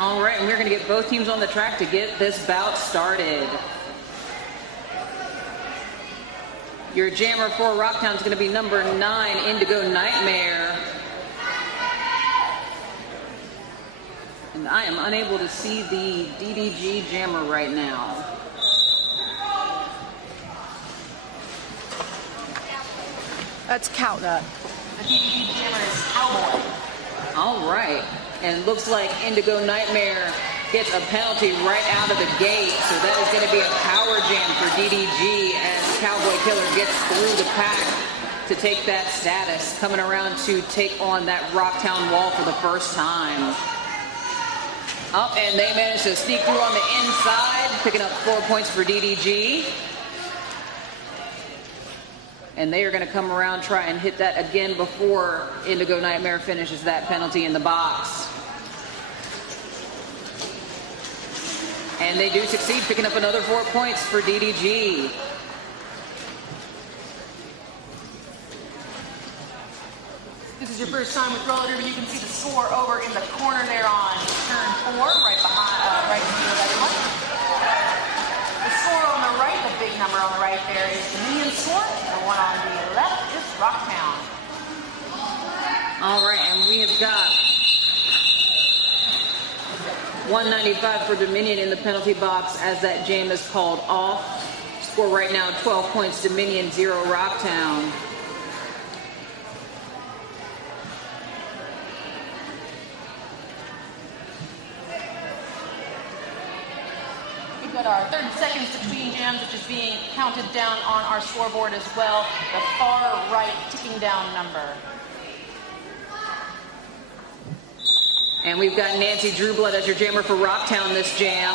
All right, and we're going to get both teams on the track to get this bout started. Your jammer for Rocktown is going to be number 9, Indigo Nightmare. And I am unable to see the DDG jammer right now. That's Coutnut. The DDG jammer is Cowboy. All right, and it looks like Indigo Nightmare gets a penalty right out of the gate, so that is going to be a power jam for DDG as Cowboy Killer gets through the pack to take that status, coming around to take on that Rocktown wall for the first time. Up, and they managed to sneak through on the inside, picking up 4 points for DDG. And they are going to come around, try and hit that again before Indigo Nightmare finishes that penalty in the box. And they do succeed, picking up another 4 points for DDG. This is your first time with roller derby. You can see the score over in the corner there on turn 4, right behind, right in the everyone. The score on the right, the big number on the right there is the Dominion score. The one on the left is Rocktown. All right, and we have got 195 for Dominion in the penalty box as that jam is called off. Score right now, 12 points Dominion, 0 Rocktown. We've got our 30 seconds between jams, which is being counted down on our scoreboard as well. The far right ticking down number. And we've got Nancy Drewblood as your jammer for Rocktown this jam.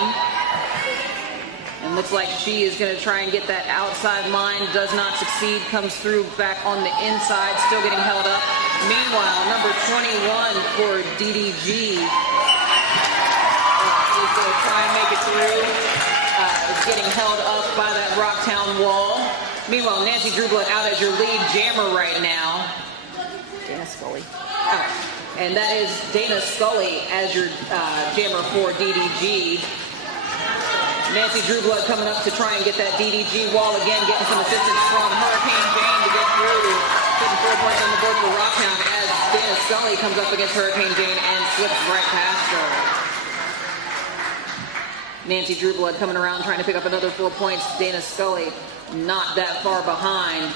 And looks like she is going to try and get that outside line. Does not succeed. Comes through back on the inside. Still getting held up. Meanwhile, number 21 for DDG is going to try and make it through. Is getting held up by that Rocktown wall. Meanwhile, Nancy Drewblood out as your lead jammer right now. Dana Scully. And that is Dana Scully as your jammer for DDG. Nancy Drewblood coming up to try and get that DDG wall again, getting some assistance from Hurricane Jane to get through. Putting 4 points on the board for Rocktown as Dana Scully comes up against Hurricane Jane and slips right past her. Nancy Drewblood coming around trying to pick up another 4 points. Dana Scully not that far behind.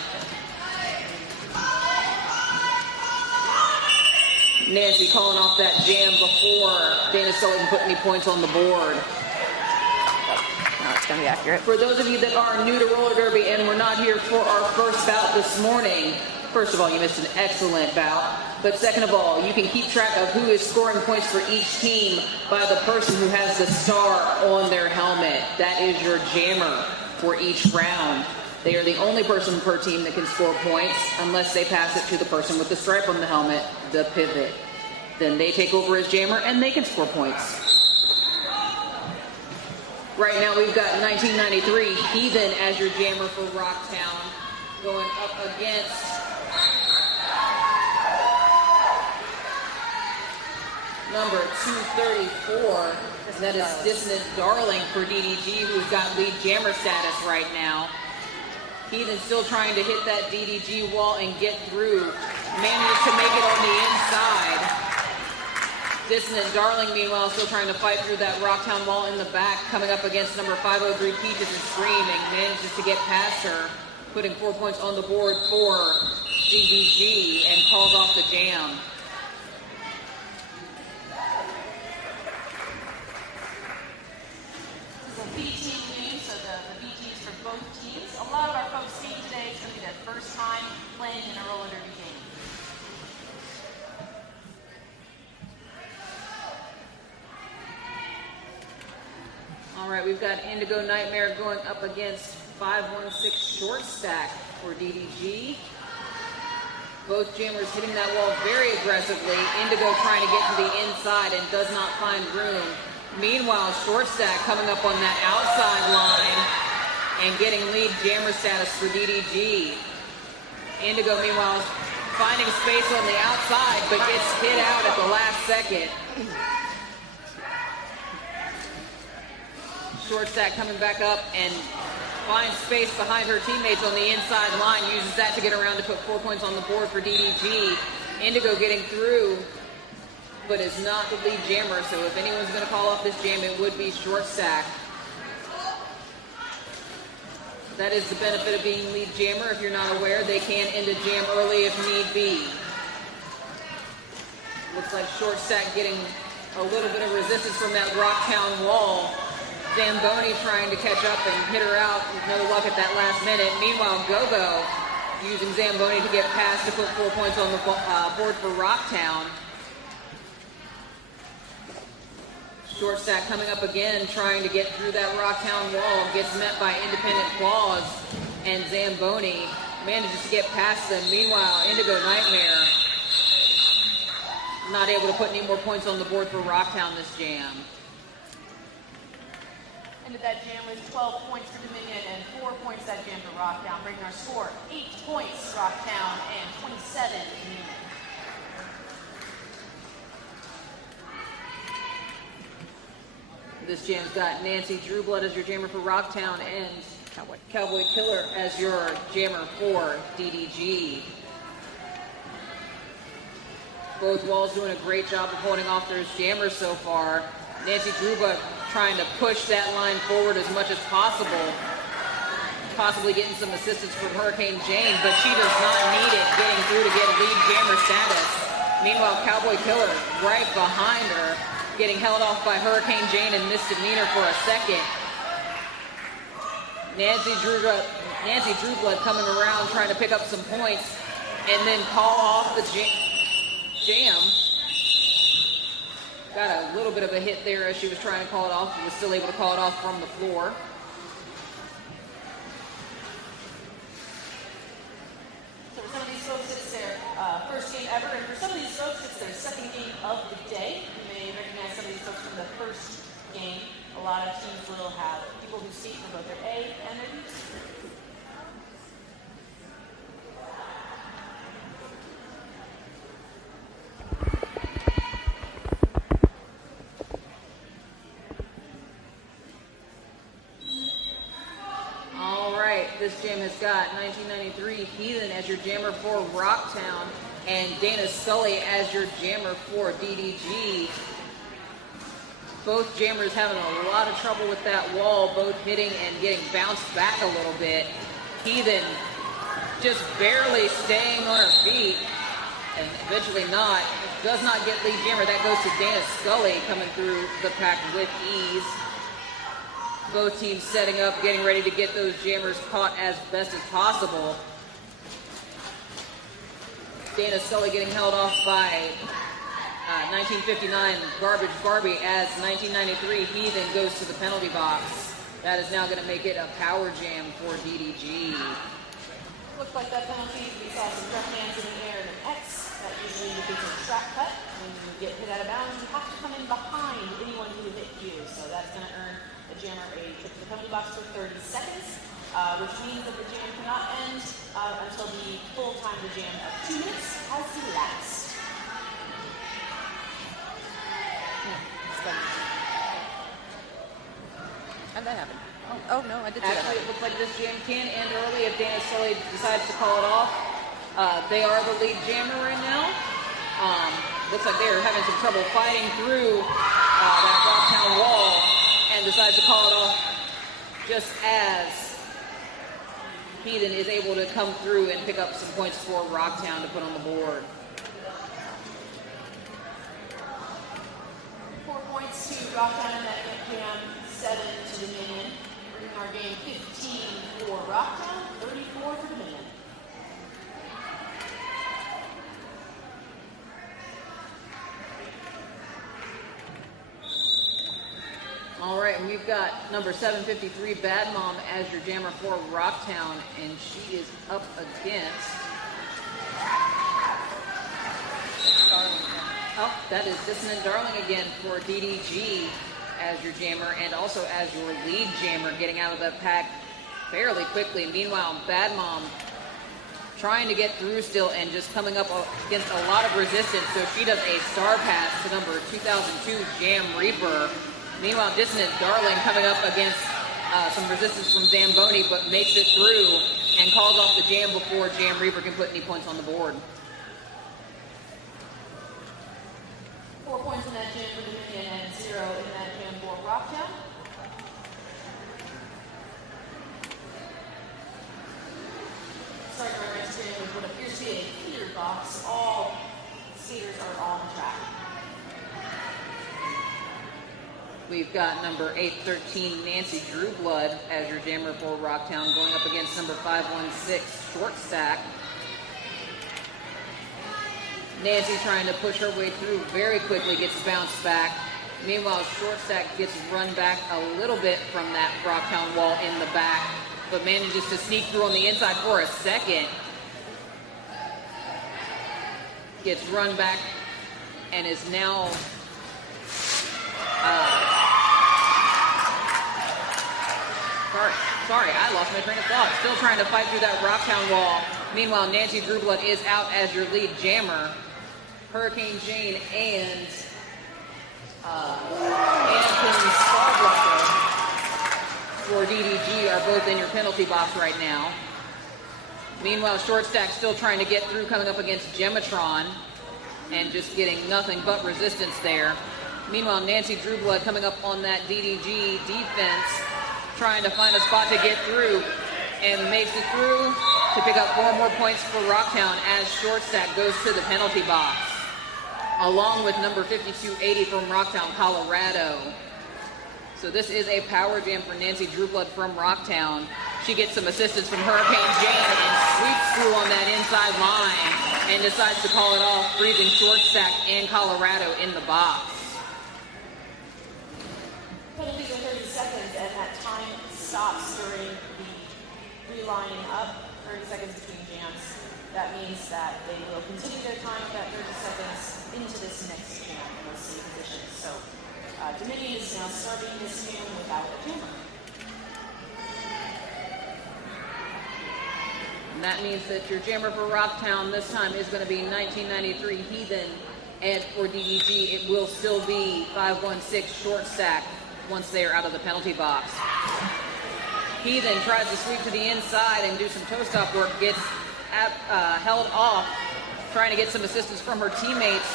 Nancy calling off that jam before Dana Scully can put any points on the board. No, it's going to be accurate. For those of you that are new to roller derby and were not here for our first bout this morning, first of all, you missed an excellent bout. But second of all, you can keep track of who is scoring points for each team by the person who has the star on their helmet. That is your jammer for each round. They are the only person per team that can score points unless they pass it to the person with the stripe on the helmet, the pivot. Then they take over as jammer and they can score points. Right now we've got 1993 Heathen as your jammer for Rocktown going up against number 234. That is Dissonant Darling for DDG, who's got lead jammer status right now. Heathen still trying to hit that DDG wall and get through. Managed to make it on the inside. Dissonant Darling, meanwhile, still trying to fight through that Rocktown wall in the back, coming up against number 503 Peaches and Screaming. Manages to get past her, putting 4 points on the board for DDG and calls off the jam. This is a B team game, so the B teams for both teams. A lot of our folks skating today is going to be their first time playing in a roller derby game. All right, we've got Indigo Nightmare going up against 516 Short Stack for DDG. Both jammers hitting that wall very aggressively. Indigo trying to get to the inside and does not find room. Meanwhile, Short Stack coming up on that outside line and getting lead jammer status for DDG. Indigo, meanwhile, finding space on the outside, but gets hit out at the last second. Short stack coming back up and finds space behind her teammates on the inside line. Uses that to get around to put 4 points on the board for DDG. Indigo getting through, but is not the lead jammer. So if anyone's going to call off this jam, it would be Short stack. That is the benefit of being lead jammer. If you're not aware, they can end a jam early if need be. Looks like Short stack getting a little bit of resistance from that Rocktown wall. Zamboni trying to catch up and hit her out with no luck at that last minute. Meanwhile, Gogo using Zamboni to get past to put 4 points on the board for Rocktown. Short stack coming up again, trying to get through that Rocktown wall. Gets met by independent claws, and Zamboni manages to get past them. Meanwhile, Indigo Nightmare not able to put any more points on the board for Rocktown this jam. Ended that jam with 12 points for Dominion and 4 points that jam for Rocktown, bringing our score 8 points Rocktown and 27 Dominion. This jam's got Nancy Drewblood as your jammer for Rocktown and Cowboy Killer as your jammer for DDG. Both walls doing a great job of holding off those jammers so far. Nancy Drewblood trying to push that line forward as much as possible. Possibly getting some assistance from Hurricane Jane, but she does not need it getting through to get lead jammer status. Meanwhile, Cowboy Killer right behind her, getting held off by Hurricane Jane and Misdemeanor for a second. Nancy Drewblood coming around trying to pick up some points and then call off the jam. Got a little bit of a hit there as she was trying to call it off, but was still able to call it off from the floor. So for some of these folks, it's their first game ever, and for some of these folks, it's their second game of the day. You may recognize some of these folks from the first game. A lot of teams will have people who skate for both their A and their B. This jam has got 1993 Heathen as your jammer for Rocktown and Dana Scully as your jammer for DDG. Both jammers having a lot of trouble with that wall, both hitting and getting bounced back a little bit. Heathen just barely staying on her feet and eventually does not get lead jammer. That goes to Dana Scully coming through the pack with ease. Both teams setting up, getting ready to get those jammers caught as best as possible. Dana Scully getting held off by 1959 Garbage Barbie as 1993 Heathen goes to the penalty box. That is now going to make it a power jam for DDG. Looks like that penalty, we saw some rough hands in the air and an X. That usually indicates a track cut. When you get hit out of bounds, you have to come in behind anyone who hit you. So that's going to earn the jammer a trip to the penalty box for 30 seconds, which means that the jam cannot end until the full time of the jam of 2 minutes has elapsed. How'd that happen? Oh no, I did see that. Actually, it looks like this jam can end early if Dana Scully decides to call it off. They are the lead jammer right now. Looks like they're having some trouble fighting through that Rocktown wall and decides to call it off just as Heathen is able to come through and pick up some points for Rocktown to put on the board. 4 points to Rocktown in that jam, 7 to Dominion. Bringing our game 15 for Rocktown, 34 for Dominion. All right, and we've got number 753, Bad Mom, as your jammer for Rocktown, and she is up against... Oh, that is Dissonant Darling again for DDG as your jammer, and also as your lead jammer, getting out of the pack fairly quickly. Meanwhile, Bad Mom trying to get through still and just coming up against a lot of resistance, so she does a star pass to number 2002, Jam Reaper. Meanwhile, Dissonant Darling coming up against some resistance from Zamboni, but makes it through and calls off the jam before Jam Reaper can put any points on the board. 4 points in that jam for Dominion and 0 in that jam for Rocktown. Start our next jam with what appears to be a feeder box. All skaters are on track. We've got number 813, Nancy Drewblood, as your jammer for Rocktown, going up against number 516, Short Stack. Nancy trying to push her way through very quickly, gets bounced back. Meanwhile, Short Stack gets run back a little bit from that Rocktown wall in the back, but manages to sneak through on the inside for a second. Gets run back and is now sorry, I lost my train of thought. Still trying to fight through that Rocktown wall. Meanwhile, Nancy Drewblood is out as your lead jammer. Hurricane Jane and Anakin Starblocker for DDG are both in your penalty box right now. Meanwhile, Short Stack still trying to get through, coming up against Gematron and just getting nothing but resistance there. Meanwhile, Nancy Drewblood coming up on that DDG defense, trying to find a spot to get through, and makes it through to pick up 4 more points for Rocktown as Short Stack goes to the penalty box, along with number 5280 from Rocktown, Colorado. So this is a power jam for Nancy Drewblood from Rocktown. She gets some assistance from Hurricane Jane and sweeps through on that inside line and decides to call it off, freezing Short Stack and Colorado in the box. Penalties are 30 seconds, and that time stops during the relining up, 30 seconds between jams. That means that they will continue their time of that 30 seconds into this next jam in those same positions. So Dominion is now starting this jam without a jammer. And that means that your jammer for Rocktown this time is going to be 1993 Heathen, and for DDG it will still be 516 Short Stack once they are out of the penalty box. Heathen tries to sweep to the inside and do some toe stop work, gets held off, trying to get some assistance from her teammates.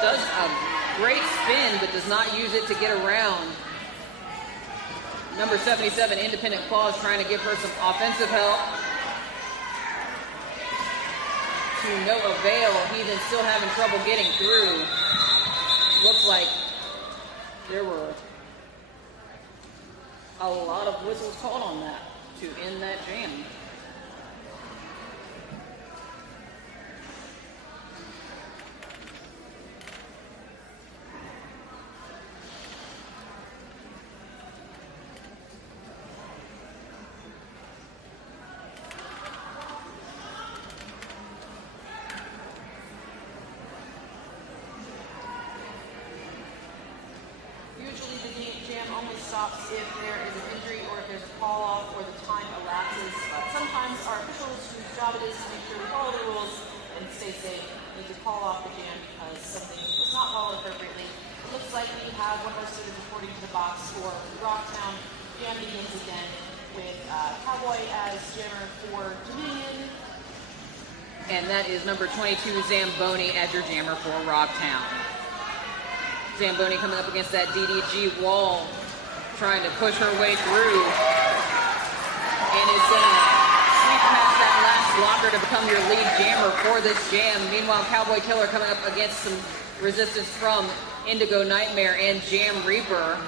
Does a great spin, but does not use it to get around. Number 77, Independent Claws, trying to give her some offensive help. To no avail. Heathen still having trouble getting through. Looks like there were a lot of whistles called on that to end that jam. Usually the jam only stops if there is an injury or if there's a call off or the time elapses, but sometimes our officials whose job it is to make sure we follow the rules and stay safe need to call off the jam because something was not followed appropriately. It looks like we have one of our students reporting to the box for Rocktown. Jam begins again with Cowboy as jammer for Dominion. And that is number 22, Zamboni, as your jammer for Rocktown. Zamboni coming up against that DDG wall, trying to push her way through, and is going to sweep past that last blocker to become your lead jammer for this jam. Meanwhile, Cowboy Killer coming up against some resistance from Indigo Nightmare and Jam Reaper,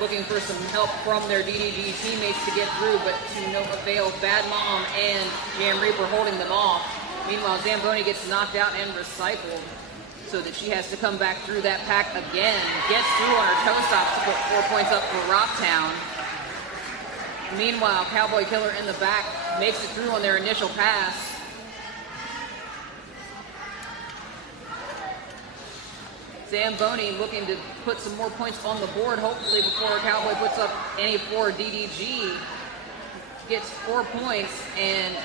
looking for some help from their DDG teammates to get through, but to no avail. Bad Mom and Jam Reaper holding them off. Meanwhile, Zamboni gets knocked out and recycled, so that she has to come back through that pack again. Gets through on her toe stops to put 4 points up for Rocktown. Meanwhile, Cowboy Killer in the back makes it through on their initial pass. Zamboni looking to put some more points on the board, hopefully before Cowboy puts up any for DDG. Gets 4 points and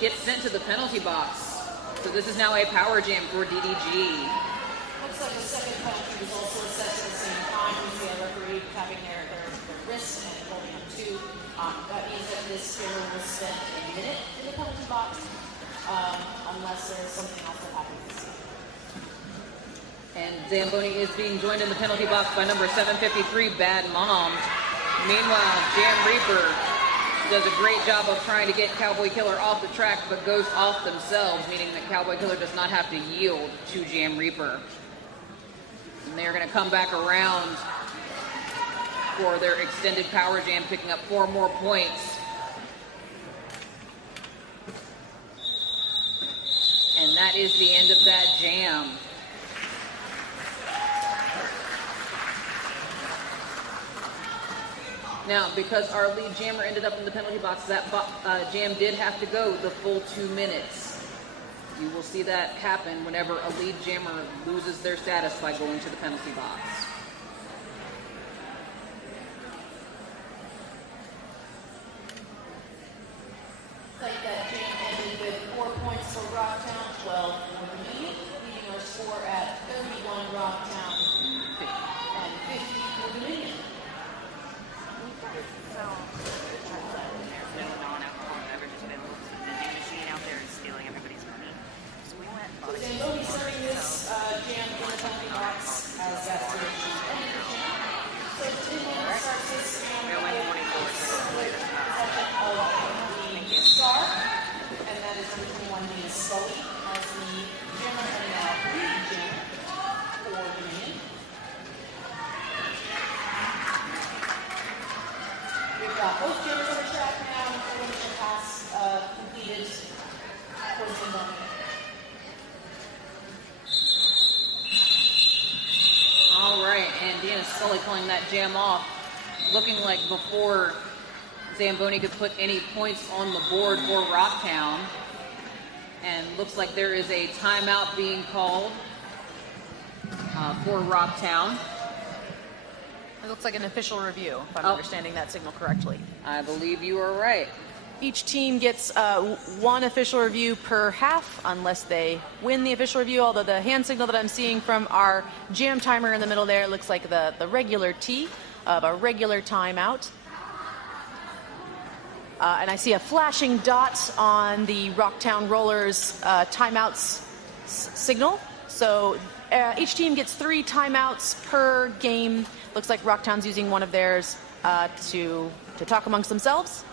gets sent to the penalty box. So this is now a power jam for DDG. Looks like the second penalty was also assessed at the same time. We see a referee tapping their wrist and holding them too. That means that this score will spend a minute in the penalty box, unless there's something else that happens. And Zamboni is being joined in the penalty box by number 753, Bad Moms. Meanwhile, Jam Reaper does a great job of trying to get Cowboy Killer off the track, but goes off themselves, meaning that Cowboy Killer does not have to yield to Jam Reaper. And they're going to come back around for their extended power jam, picking up 4 more points. And that is the end of that jam. Now, because our lead jammer ended up in the penalty box, that jam did have to go the full 2 minutes. You will see that happen whenever a lead jammer loses their status by going to the penalty box. Like that jam ended with 4 points for Rocktown, 12 for Dominion, leaving our score at 31 Rocktown and 50 for Dominion. There's no non-alcoholic beverages available. So the vending machine out there is stealing everybody's money. So we went and bought a Zamboni starting this jam in the penalty box as that's where she ended the jam. So Dominion starts this jam with the star, and that is number 21 being Scully as the jammer and now lead jam for Dominion. We've got both jammers on the track now, and the initial pass completed for Zamboni. All right, and Deanna Scully pulling that jam off, looking like before Zamboni could put any points on the board for Rocktown. And looks like there is a timeout being called for Rocktown. It looks like an official review, if I'm understanding that signal correctly. I believe you are right. Each team gets 1 official review per half, unless they win the official review, although the hand signal that I'm seeing from our jam timer in the middle there looks like the regular T of a regular timeout. And I see a flashing dot on the Rocktown Rollers timeouts signal. So each team gets 3 timeouts per game. Looks like Rocktown's using one of theirs to talk amongst themselves.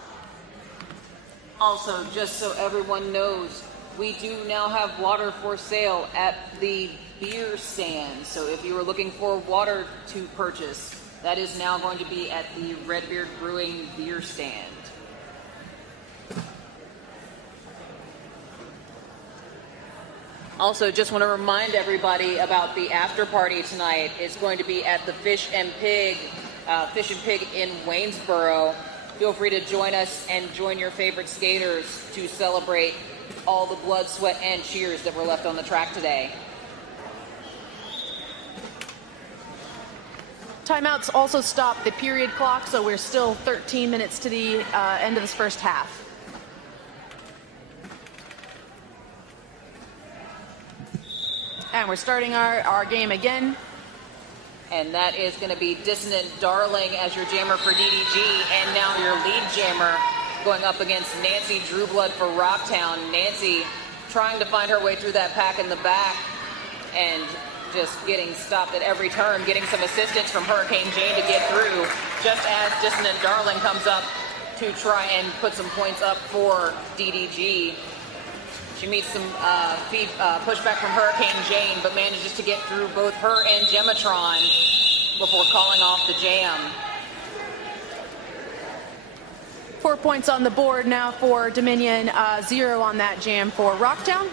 Also, just so everyone knows, we do now have water for sale at the beer stand. So if you were looking for water to purchase, that is now going to be at the Redbeard Brewing beer stand. Also, just want to remind everybody about the after party tonight. It's going to be at the Fish and Pig in Waynesboro. Feel free to join us and join your favorite skaters to celebrate all the blood, sweat, and cheers that were left on the track today. Timeouts also stop the period clock, so we're still 13 minutes to the end of this first half. And we're starting our game again. And that is going to be Dissonant Darling as your jammer for DDG, and now your lead jammer going up against Nancy Drewblood for Rocktown. Nancy trying to find her way through that pack in the back and just getting stopped at every turn, getting some assistance from Hurricane Jane to get through, just as Dissonant Darling comes up to try and put some points up for DDG. She meets some pushback from Hurricane Jane, but manages to get through both her and Gematron before calling off the jam. 4 points on the board now for Dominion, 0 on that jam for Rocktown.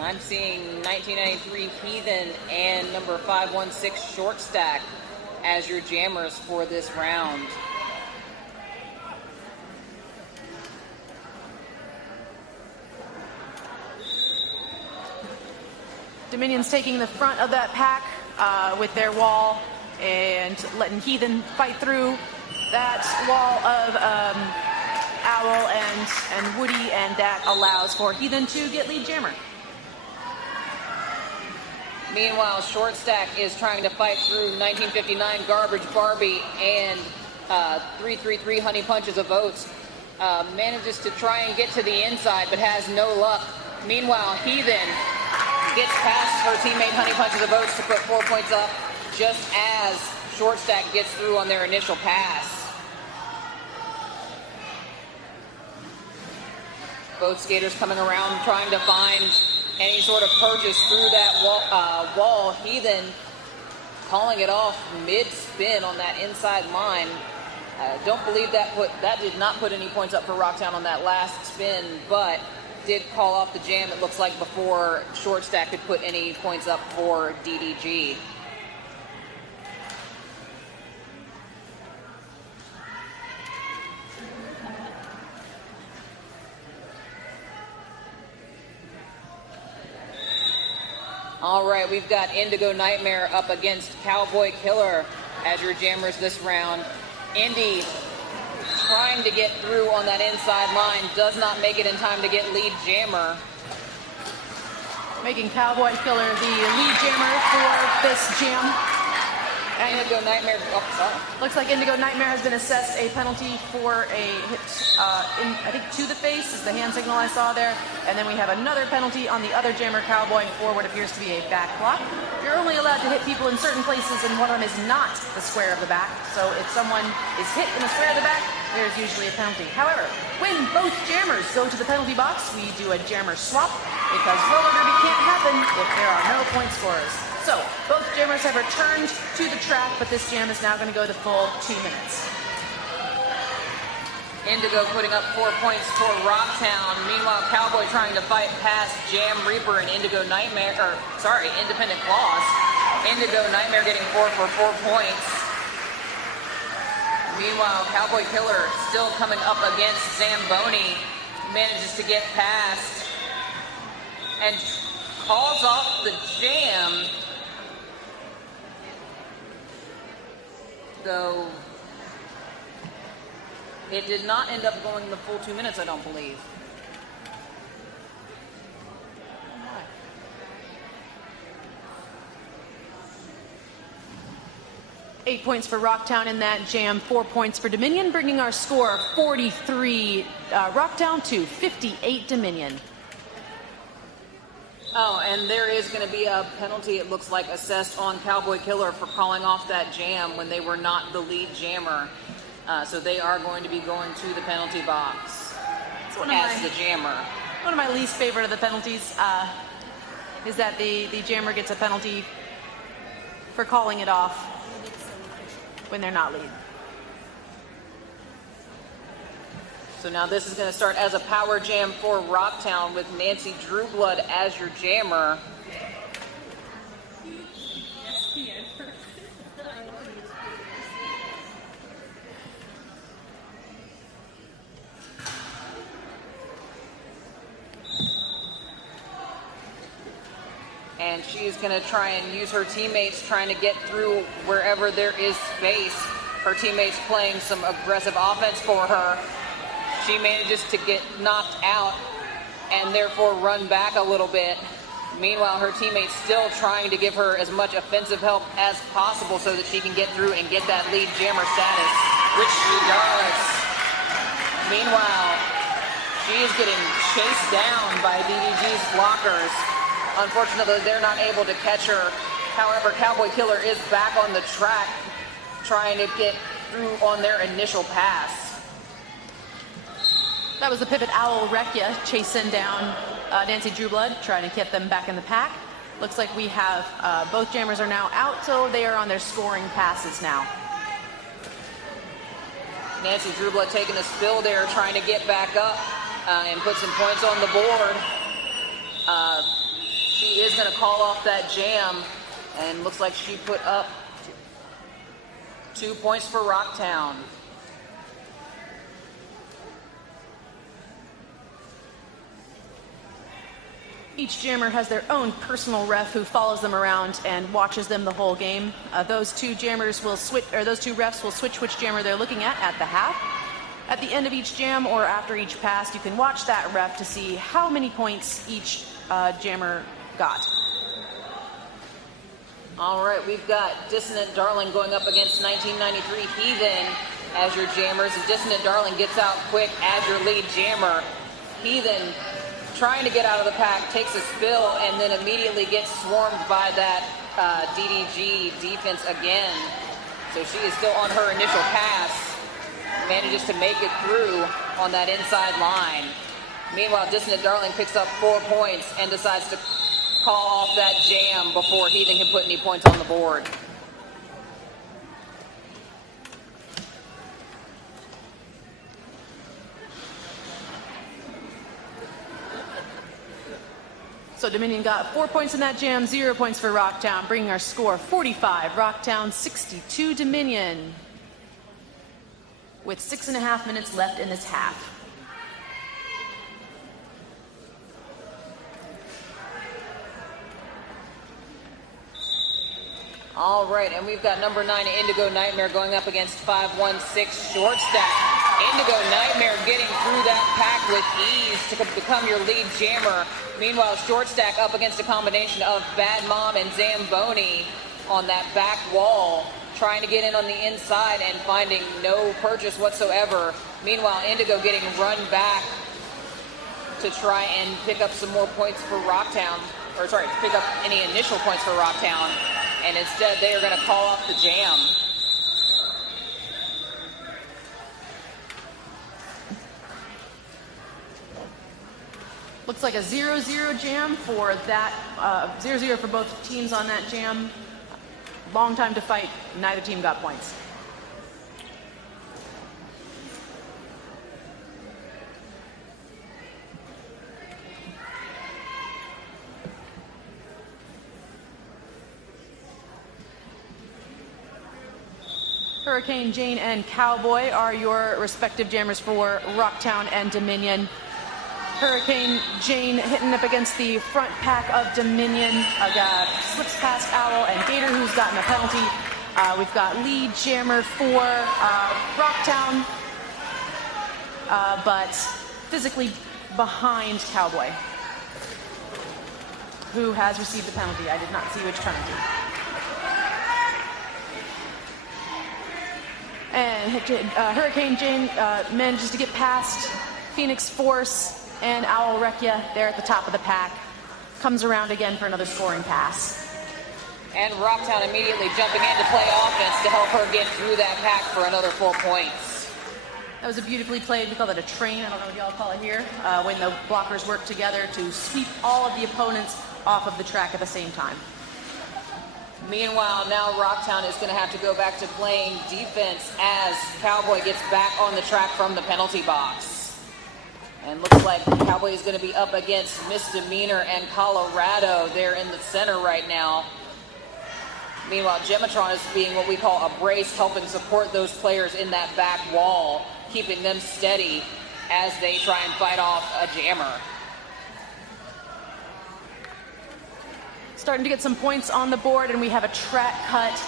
I'm seeing 1993 Heathen and number 516 Short Stack as your jammers for this round. Dominion's taking the front of that pack with their wall and letting Heathen fight through that wall of Owl and Woody, and that allows for Heathen to get lead jammer. Meanwhile, Short Stack is trying to fight through 1959 Garbage Barbie and 333 Honey Punches of Oats. Manages to try and get to the inside, but has no luck. Meanwhile, Heathen gets past her teammate Honey Punches of Oats to put 4 points up, just as Short Stack gets through on their initial pass. Both skaters coming around trying to find any sort of purchase through that wall. Heathen calling it off mid-spin on that inside line. Don't believe that did not put any points up for Rocktown on that last spin, but did call off the jam, it looks like, before Short Stack could put any points up for DDG. All right, we've got Indigo Nightmare up against Cowboy Killer as your jammers this round. Indy trying to get through on that inside line, does not make it in time to get lead jammer. Making Cowboy Killer the lead jammer for this jam. Indigo Nightmare, Looks like Indigo Nightmare has been assessed a penalty for a hit, I think to the face is the hand signal I saw there. And then we have another penalty on the other jammer, Cowboy, for what appears to be a back block. You're only allowed to hit people in certain places, and one of them is not the square of the back. So if someone is hit in the square of the back, there's usually a penalty. However, when both jammers go to the penalty box, we do a jammer swap, because roller derby can't happen if there are no point scorers. So, both jammers have returned to the track, but this jam is now going to go the full 2 minutes. Indigo putting up 4 points for Rocktown. Meanwhile, Cowboy trying to fight past Jam Reaper and Independent Claws. Indigo Nightmare getting 4 for 4 points. Meanwhile, Cowboy Killer still coming up against Zamboni. Manages to get past and calls off the jam. Though it did not end up going the full 2 minutes, I don't believe. 8 points for Rocktown in that jam, 4 points for Dominion, bringing our score 43 Rocktown to 58 Dominion. Oh, and there is going to be a penalty, it looks like, assessed on Cowboy Killer for calling off that jam when they were not the lead jammer. So they are going to be going to the penalty box as the jammer. One of my least favorite of the penalties is that the jammer gets a penalty for calling it off when they're not lead. So now this is going to start as a power jam for Rocktown with Nancy Drewblood as your jammer. And she's going to try and use her teammates trying to get through wherever there is space. Her teammates playing some aggressive offense for her. She manages to get knocked out and therefore run back a little bit. Meanwhile, her teammates still trying to give her as much offensive help as possible so that she can get through and get that lead jammer status, which she does. Meanwhile, she is getting chased down by DDG's blockers. Unfortunately, they're not able to catch her. However, Cowboy Killer is back on the track trying to get through on their initial pass. That was the pivot Owl Rekya chasing down Nancy Drewblood, trying to get them back in the pack. Looks like we have both jammers are now out, so they are on their scoring passes now. Nancy Drewblood taking a spill there, trying to get back up and put some points on the board. She is going to call off that jam, and looks like she put up 2 points for Rocktown. Each jammer has their own personal ref who follows them around and watches them the whole game. Those two jammers will switch, or those two refs will switch which jammer they're looking at the half. At the end of each jam or after each pass, you can watch that ref to see how many points each jammer got. All right, we've got Dissonant Darling going up against 1993 Heathen as your jammers. And Dissonant Darling gets out quick as your lead jammer. Heathen trying to get out of the pack, takes a spill, and then immediately gets swarmed by that DDG defense again. So she is still on her initial pass, manages to make it through on that inside line. Meanwhile, Dissonant Darling picks up 4 points and decides to call off that jam before Heathen can put any points on the board. So Dominion got 4 points in that jam, 0 points for Rocktown, bringing our score 45, Rocktown 62 Dominion, with 6.5 minutes left in this half. All right, and we've got number 9, Indigo Nightmare, going up against 516 Short Stack. Indigo Nightmare getting through that pack with ease to become your lead jammer. Meanwhile, Short Stack up against a combination of Bad Mom and Zamboni on that back wall, trying to get in on the inside and finding no purchase whatsoever. Meanwhile, Indigo getting run back to try and pick up some more points for Rocktown, or sorry, pick up any initial points for Rocktown. And instead, they are going to call off the jam. Looks like a 0-0 jam for that, 0-0 for both teams on that jam. Long time to fight, neither team got points. Hurricane Jane and Cowboy are your respective jammers for Rocktown and Dominion. Hurricane Jane hitting up against the front pack of Dominion. Got slips past Owl and Gator, who's gotten a penalty. We've got lead jammer for Rocktown, but physically behind Cowboy, who has received the penalty. I did not see which penalty. And Hurricane Jane manages to get past Phoenix Force and Owl Rekia there at the top of the pack. Comes around again for another scoring pass. And Rocktown immediately jumping in to play offense to help her get through that pack for another 4 points. That was a beautifully played, we call it a train, I don't know what y'all call it here, when the blockers work together to sweep all of the opponents off of the track at the same time. Meanwhile, now Rocktown is going to have to go back to playing defense as Cowboy gets back on the track from the penalty box. And looks like Cowboy is going to be up against Misdemeanor and Colorado there in the center right now. Meanwhile, Gematron is being what we call a brace, helping support those players in that back wall, keeping them steady as they try and fight off a jammer. Starting to get some points on the board, and we have a track cut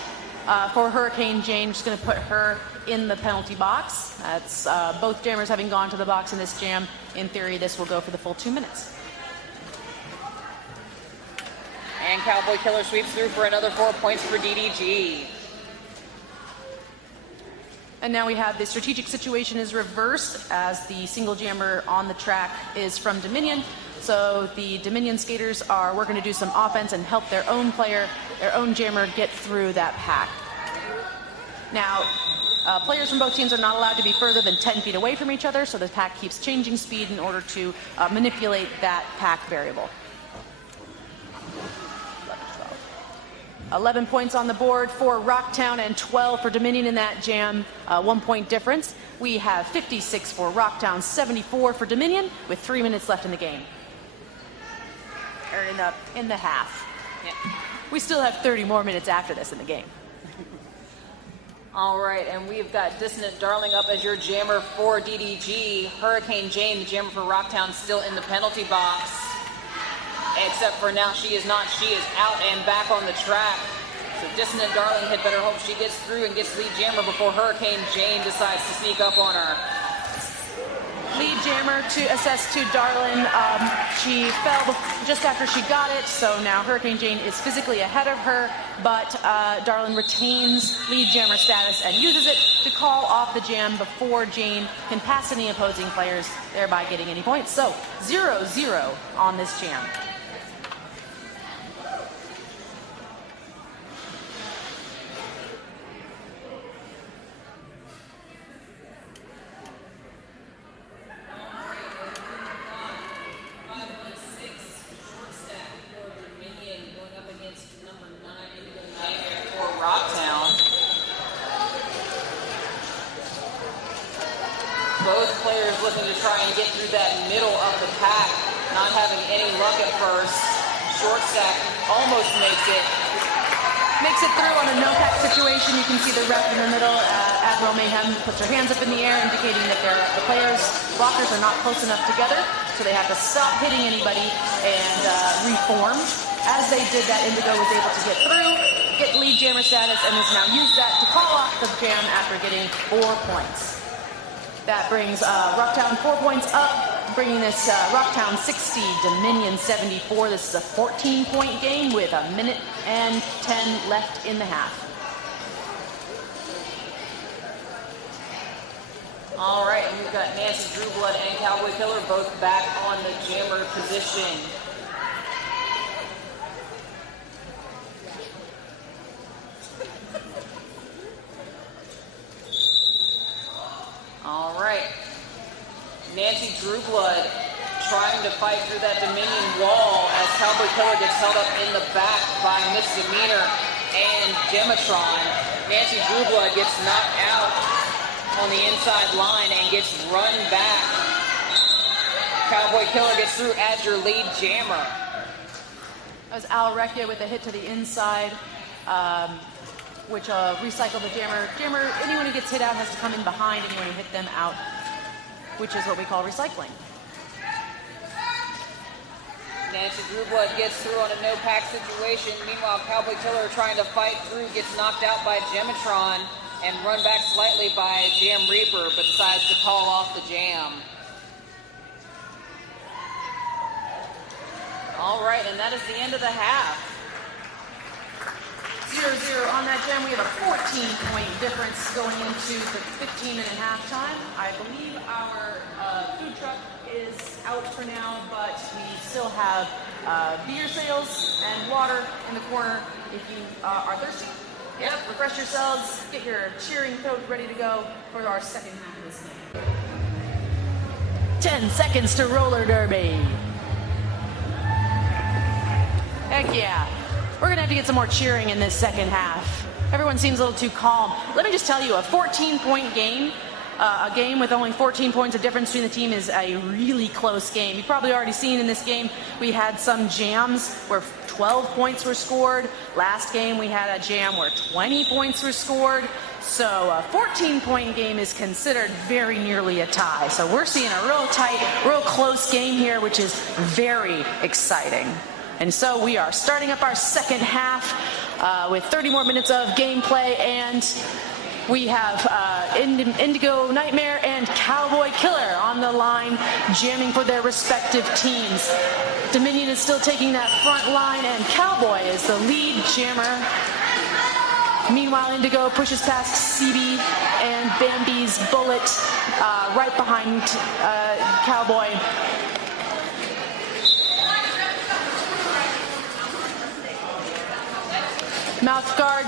for Hurricane Jane. Just going to put her in the penalty box. That's both jammers having gone to the box in this jam. In theory, this will go for the full 2 minutes. And Cowboy Killer sweeps through for another 4 points for DDG. And now we have the strategic situation is reversed as the single jammer on the track is from Dominion. So the Dominion skaters are working to do some offense and help their own player, their own jammer, get through that pack. Now, players from both teams are not allowed to be further than 10 feet away from each other, so the pack keeps changing speed in order to manipulate that pack variable. 11 points on the board for Rocktown and 12 for Dominion in that jam, 1 point difference. We have 56 for Rocktown, 74 for Dominion, with 3 minutes left in the game. Or in the half. Yeah. We still have 30 more minutes after this in the game. All right, and we've got Dissonant Darling up as your jammer for DDG. Hurricane Jane, the jammer for Rocktown, still in the penalty box. except for now she is not. She is out and back on the track. So Dissonant Darling had better hope she gets through and gets Lead Jammer before Hurricane Jane decides to sneak up on her. Lead Jammer to assess to Darlin. She fell just after she got it, so now Hurricane Jane is physically ahead of her, but Darlin retains Lead Jammer status and uses it to call off the jam before Jane can pass any opposing players, thereby getting any points. So 0-0 on this jam. Rocktown. Both players looking to try and get through that middle of the pack, not having any luck at first. Short stack almost makes it. Makes it through on a no-pack situation. You can see the ref in the middle. Admiral Mayhem puts her hands up in the air, indicating that the players' blockers are not close enough together, so they have to stop hitting anybody and reform. As they did that, Indigo was able to get through, get Lead Jammer status, and has now used that to call off the jam after getting 4 points. That brings Rocktown 4 points up, bringing this Rocktown 60, Dominion 74. This is a 14-point game with 1 minute and 10 left in the half. All right, and we've got Nancy Drewblood and Cowboy Killer both back on the jammer position. All right, Nancy Drewblood trying to fight through that Dominion wall as Cowboy Killer gets held up in the back by Misdemeanor and Gematron. Nancy Drewblood gets knocked out on the inside line and gets run back. Cowboy Killer gets through as your Lead Jammer. That was Al Recchia with a hit to the inside, which recycled the jammer. Anyone who gets hit out has to come in behind anyone who hit them out, which is what we call recycling. Nancy Drewblood gets through on a no-pack situation. Meanwhile, Cowboy Killer trying to fight through, gets knocked out by Gematron and run back slightly by Jam Reaper, but decides to call off the jam. All right, and that is the end of the half. 0-0 on that jam. We have a 14-point difference going into the 15 and a half time. I believe our food truck is out for now, but we still have beer sales and water in the corner if you are thirsty. Yep, refresh yourselves, get your cheering coat ready to go for our second half of this game. 10 seconds to roller derby. Heck yeah. We're going to have to get some more cheering in this second half. Everyone seems a little too calm. Let me just tell you, a 14-point game, a game with only 14 points of difference between the team is a really close game. You've probably already seen in this game, we had some jams where 12 points were scored. Last game, we had a jam where 20 points were scored. So a 14-point game is considered very nearly a tie. So we're seeing a real tight, real close game here, which is very exciting. And so we are starting up our second half with 30 more minutes of gameplay, and we have Indigo Nightmare and Cowboy Killer on the line, jamming for their respective teams. Dominion is still taking that front line, and Cowboy is the lead jammer. Meanwhile, Indigo pushes past CB and Bambi's Bullet right behind Cowboy. Mouth guard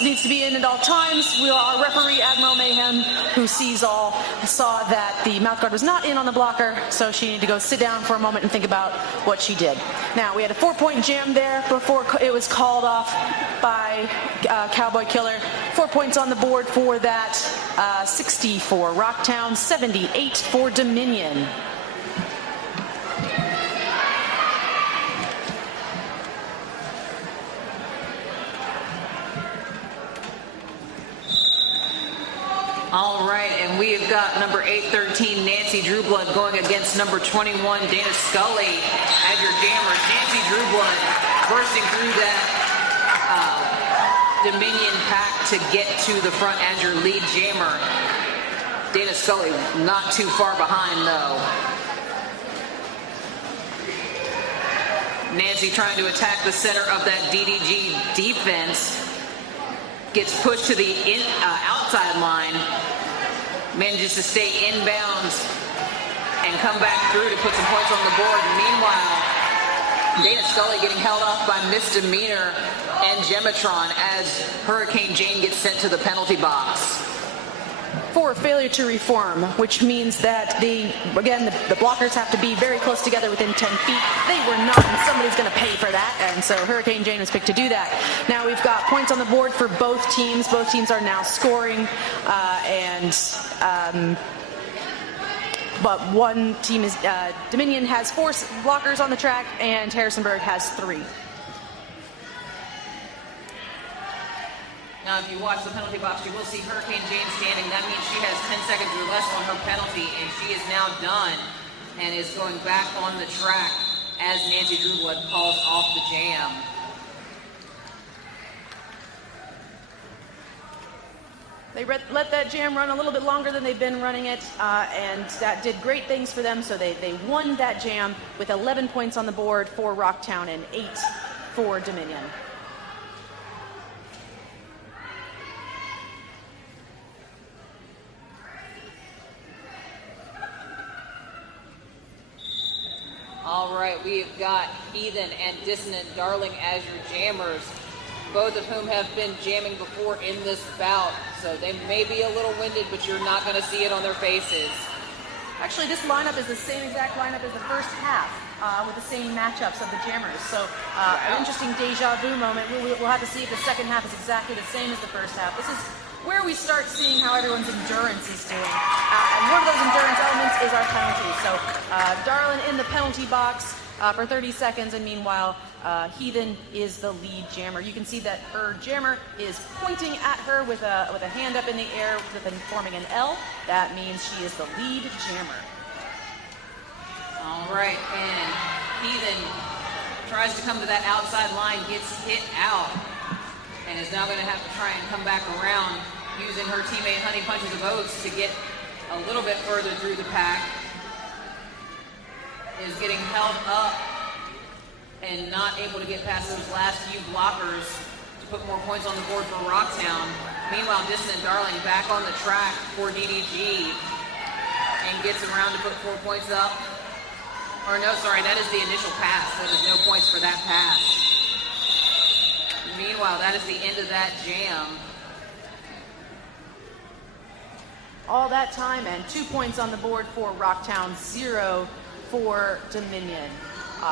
needs to be in at all times. Our referee, Admiral Mayhem, who sees all, saw that the mouth guard was not in on the blocker, so she needed to go sit down for a moment and think about what she did. Now, we had a 4-point jam there before it was called off by Cowboy Killer. 4 points on the board for that. 60 for Rocktown, 78 for Dominion. All right, and we have got number 813, Nancy Drewblood, going against number 21, Dana Scully as your jammers. Nancy Drewblood bursting through that Dominion pack to get to the front as your lead jammer. Dana Scully not too far behind, though. Nancy trying to attack the center of that DDG defense. Gets pushed to the outside line. Manages to stay inbounds and come back through to put some points on the board. Meanwhile, Dana Scully getting held off by Misdemeanor and Gematron as Hurricane Jane gets sent to the penalty box. For failure to reform, which means that the blockers have to be very close together within 10 feet. They were not, and somebody's going to pay for that, and so Hurricane Jane was picked to do that. Now we've got points on the board for both teams. Both teams are now scoring, but one team is, Dominion has 4 blockers on the track, and Harrisonburg has 3. Now, if you watch the penalty box, you will see Hurricane Jane standing. That means she has 10 seconds or less on her penalty, and she is now done and is going back on the track as Nancy Drewblood calls off the jam. They let that jam run a little bit longer than they've been running it, and that did great things for them. So they won that jam with 11 points on the board for Rocktown and 8 for Dominion. All right, we have got Heathen and Dissonant Darling as your jammers, both of whom have been jamming before in this bout, so they may be a little winded, but you're not going to see it on their faces. Actually, this lineup is the same exact lineup as the first half, with the same matchups of the jammers. So an interesting deja vu moment. We'll have to see if the second half is exactly the same as the first half. This is where we start seeing how everyone's endurance is doing. And one of those endurance elements is our penalty. So Darlin in the penalty box for 30 seconds, and meanwhile, Heathen is the lead jammer. You can see that her jammer is pointing at her with a hand up in the air, forming an L. That means she is the lead jammer. All right, and Heathen tries to come to that outside line, gets hit out, and is now going to have to try and come back around using her teammate Honey Punches of Oats to get a little bit further through the pack. Is getting held up and not able to get past those last few blockers to put more points on the board for Rocktown. Meanwhile, Dissonant Darling back on the track for DDG and gets around to put 4 points up. Or no, sorry, that is the initial pass. That is no points for that pass. Meanwhile, that is the end of that jam. All that time and 2 points on the board for Rocktown, 0 for Dominion.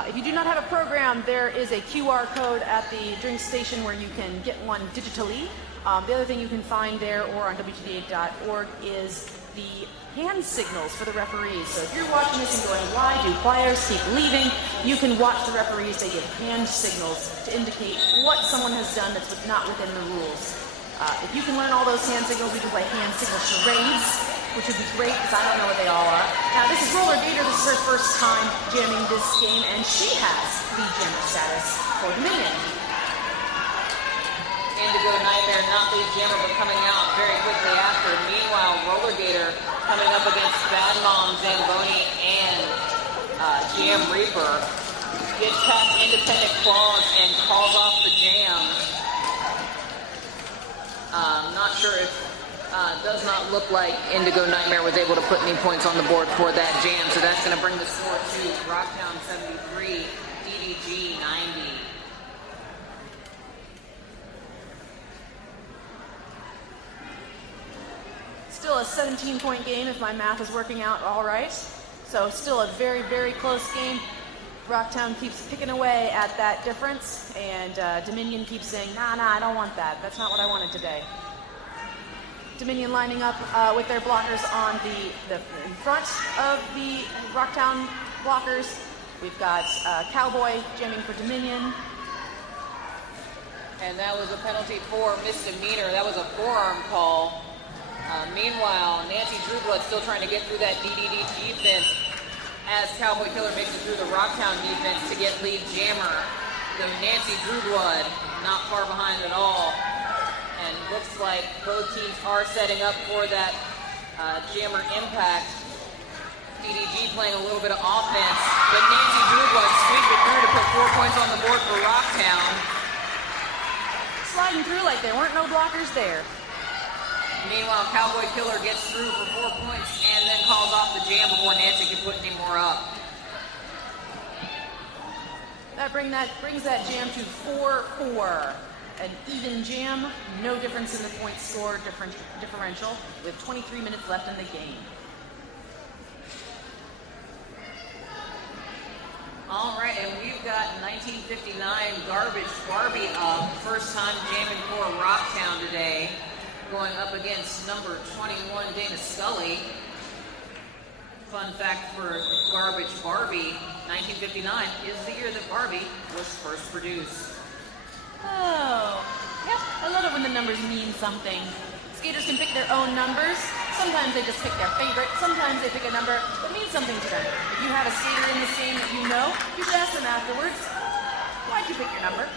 If you do not have a program, there is a QR code at the drink station where you can get one digitally. The other thing you can find there or on WTA.org is the hand signals for the referees. So if you're watching this and going, why do players keep leaving? You can watch the referees. They give hand signals to indicate what someone has done that's not within the rules. If you can learn all those hand signals, we can play hand signal charades, which would be great because I don't know what they all are. Now, this is Roller Gator. This is her first time jamming this game, and she has the jammer status for Dominion. Indigo Nightmare, not lead jammer, but coming out very quickly after. Meanwhile, Roller Gator coming up against Bad Mom, Zamboni, and Jam Reaper. Gets past Independent Claws and calls off the jam. Not sure if, does not look like Indigo Nightmare was able to put any points on the board for that jam, so that's going to bring the score to Rocktown 73, DDG 90. Still a 17-point game if my math is working out all right. So still a very, very close game. Rocktown keeps picking away at that difference, and Dominion keeps saying, nah, I don't want that. That's not what I wanted today. Dominion lining up with their blockers on the in front of the Rocktown blockers. We've got Cowboy jamming for Dominion. And that was a penalty for misdemeanor. That was a forearm call. Meanwhile, Nancy Drewblood still trying to get through that DDD defense as Cowboy Killer makes it through the Rocktown defense to get lead jammer. Though Nancy Drewblood not far behind at all. And looks like both teams are setting up for that jammer impact. DDG playing a little bit of offense, but Nancy Drewblood squeaked it through to put 4 points on the board for Rocktown. Sliding through like there weren't no blockers there. Meanwhile, Cowboy Killer gets through for 4 points and then calls off the jam before Nancy can put any more up. That brings that jam to 4-4. An even jam, no difference in the point score differential, with 23 minutes left in the game. All right, and we've got 1959 Garbage Barbie up. First time jamming for Rocktown today. Going up against number 21, Dana Scully. Fun fact for Garbage Barbie, 1959 is the year that Barbie was first produced. Oh, yep. I love it when the numbers mean something. Skaters can pick their own numbers. Sometimes they just pick their favorite. Sometimes they pick a number that means something to them. If you have a skater in this game that you know, you should ask them afterwards, why'd you pick your number?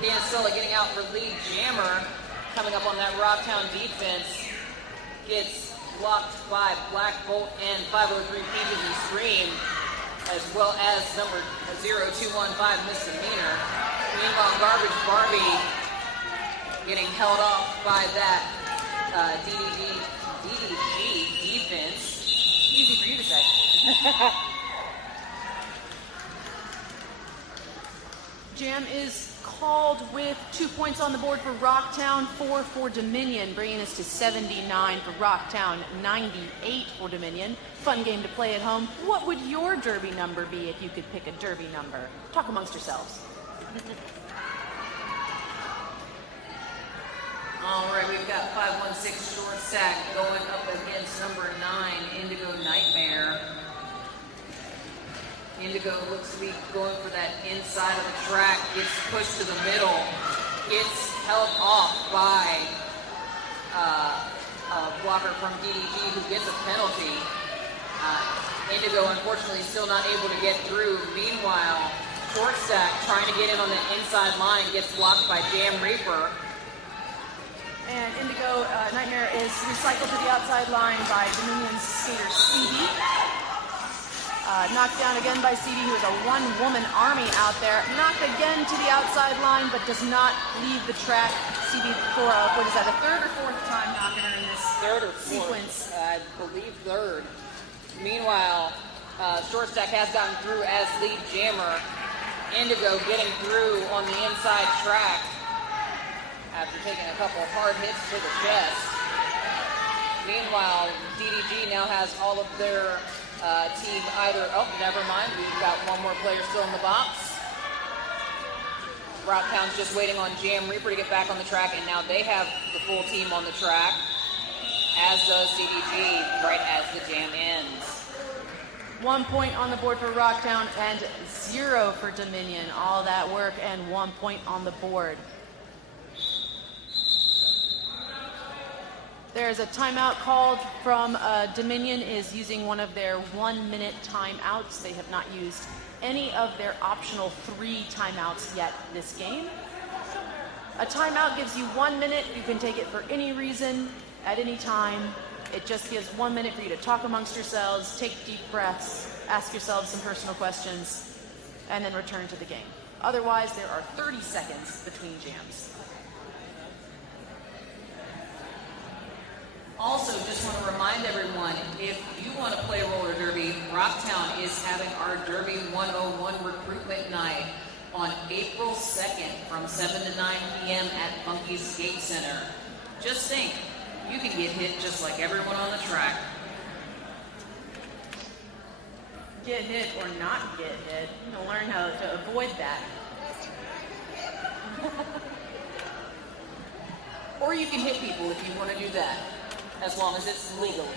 Dan Scully getting out for lead jammer. Coming up on that Rocktown defense. Gets blocked by Black Bolt and 503 Peaches and Scream, as well as number 0215 Misdemeanor. Meanwhile, Garbage Barbie getting held off by that DDG defense. Easy for you to say. Jam is called with 2 points on the board for Rocktown, 4 for Dominion, bringing us to 79 for Rocktown, 98 for Dominion. Fun game to play at home. What would your derby number be if you could pick a derby number? Talk amongst yourselves. All right, we've got 516 short stack going up against number 9, Indigo Nightmare. Indigo looks to be going for that inside of the track, gets pushed to the middle, gets held off by a blocker from DDG who gets a penalty. Indigo unfortunately still not able to get through. Meanwhile, short stack trying to get in on the inside line, gets blocked by Jam Reaper. And Indigo Nightmare is recycled to the outside line by Dominion's skater CD. Knocked down again by CD, who is a one-woman army out there. Knocked again to the outside line, but does not leave the track. CD for, what is that, a third or fourth time knocking her in this Third or fourth, sequence? I believe third. Meanwhile, short stack has gotten through as lead jammer. Indigo getting through on the inside track after taking a couple of hard hits to the chest. Meanwhile, DDG now has all of their team either, oh, never mind, we've got one more player still in the box. Rocktown's just waiting on Jam Reaper to get back on the track, and now they have the full team on the track, as does DDG, right as the jam ends. 1 point on the board for Rocktown and 0 for Dominion. All that work and 1 point on the board. There's a timeout called from Dominion is using one of their 1 minute timeouts. They have not used any of their optional 3 timeouts yet this game. A timeout gives you 1 minute. You can take it for any reason, at any time. It just gives 1 minute for you to talk amongst yourselves, take deep breaths, ask yourselves some personal questions, and then return to the game. Otherwise, there are 30 seconds between jams. Also, just want to remind everyone, if you want to play roller derby, Rocktown is having our Derby 101 recruitment night on April 2nd from 7 to 9 p.m. at Funky's Skate Center. Just think, you can get hit just like everyone on the track. Get hit or not get hit. You know, learn how to avoid that. Or you can hit people if you want to do that, as long as it's legally.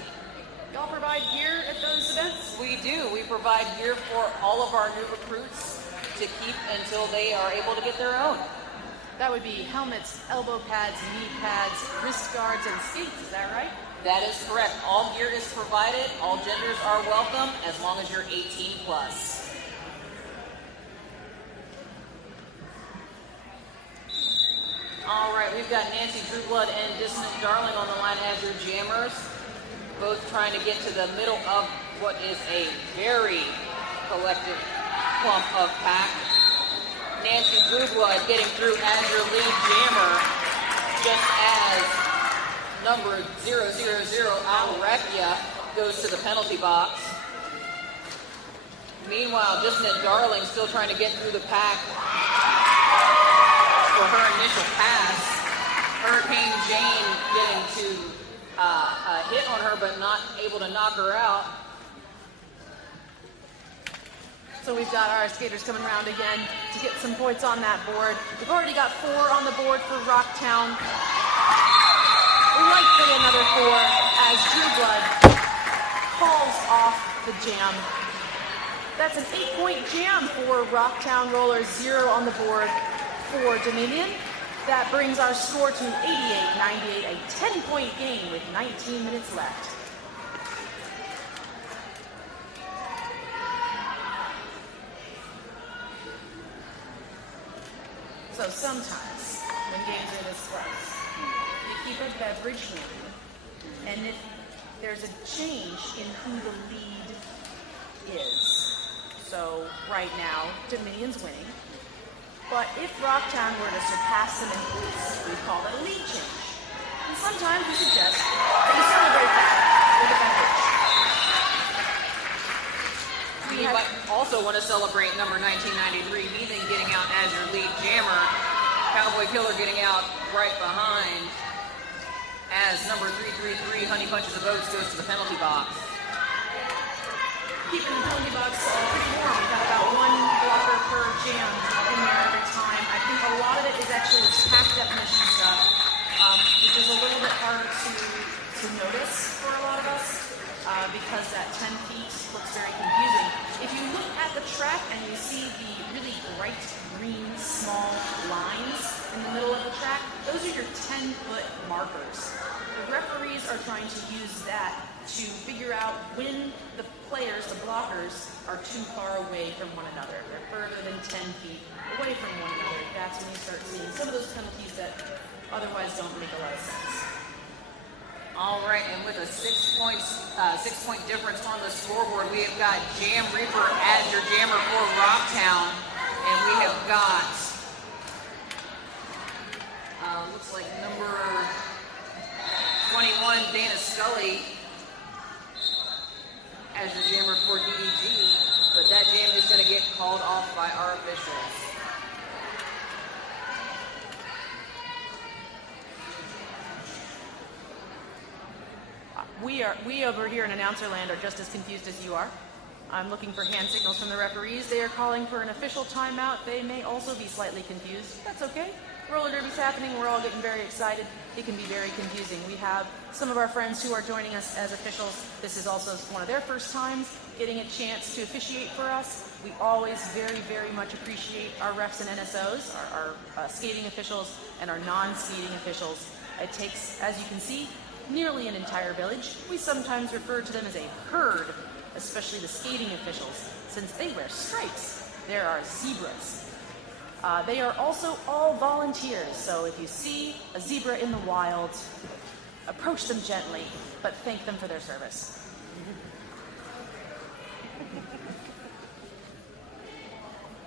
Y'all provide gear at those events? We do. We provide gear for all of our new recruits to keep until they are able to get their own. That would be helmets, elbow pads, knee pads, wrist guards, and skates. Is that right? That is correct. All gear is provided. All genders are welcome as long as you're 18 plus. All right, we've got Nancy Trueblood and Dissonant Darling on the line as your jammers, both trying to get to the middle of what is a very collective clump of pack. Nancy Trueblood getting through as your lead jammer, just as number 000 Alrekia goes to the penalty box. Meanwhile, Dissonant Darling still trying to get through the pack for her initial pass. Hurricane Jane getting to a hit on her, but not able to knock her out. So we've got our skaters coming around again to get some points on that board. We've already got 4 on the board for Rocktown. Likely another 4 as Trueblood calls off the jam. That's an 8-point jam for Rocktown Rollers, 0 on the board for Dominion. That brings our score to 88-98, a 10-point game with 19 minutes left. So sometimes, when games are this close, you keep a beverage handy, and if there's a change in who the lead is, so right now, Dominion's winning, but if Rocktown were to surpass them in points, we'd call that a lead change. And sometimes we suggest that you celebrate that with a beverage. You might also want to celebrate number 1993, Ethan, getting out as your lead jammer. Cowboy Killer getting out right behind as number 333, Honey Punches of Oats, goes to the penalty box. Keeping the penalty box pretty warm. We've got about 1 blocker per jam in there every time. I think a lot of it is actually this pack definition stuff, which is a little bit hard to notice for a lot of us because that 10 feet looks very confusing. If you look at the track and you see the really bright green small lines in the middle of the track, those are your 10-foot markers. The referees are trying to use that to figure out when the players, the blockers, are too far away from one another. If they're further than 10 feet away from one another, that's when you start seeing some of those penalties that otherwise don't make a lot of sense. All right, and with a 6-point difference on the scoreboard, we have got Jam Reaper as your jammer for Rocktown, and we have got, looks like number 21, Dana Scully, as your jammer for DDG, but that jam is going to get called off by our officials. We over here in announcer land are just as confused as you are. I'm looking for hand signals from the referees. They are calling for an official timeout. They may also be slightly confused. That's okay. Roller derby's happening. We're all getting very excited. It can be very confusing. We have some of our friends who are joining us as officials. This is also one of their first times getting a chance to officiate for us. We always very, very much appreciate our refs and NSOs, our skating officials and our non-skating officials. It takes, as you can see, nearly an entire village. We sometimes refer to them as a herd, especially the skating officials, since they wear stripes. There are zebras. They are also all volunteers, so if you see a zebra in the wild, approach them gently, but thank them for their service.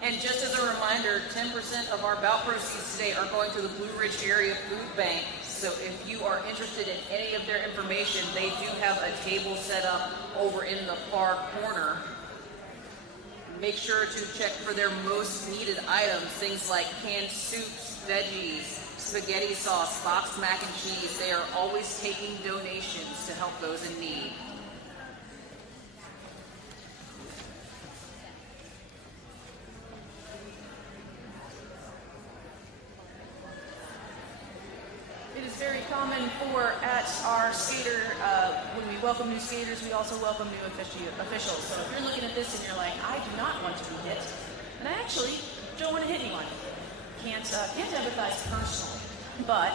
And just as a reminder, 10% of our bout proceeds today are going to the Blue Ridge Area Food Bank. So if you are interested in any of their information, they do have a table set up over in the far corner. Make sure to check for their most needed items, things like canned soups, veggies, spaghetti sauce, boxed mac and cheese. They are always taking donations to help those in need. It is very common for at our skater, when we welcome new skaters, we also welcome new officials. So if you're looking at this and you're like, I do not want to be hit, and I actually don't want to hit anyone, can't empathize personally. But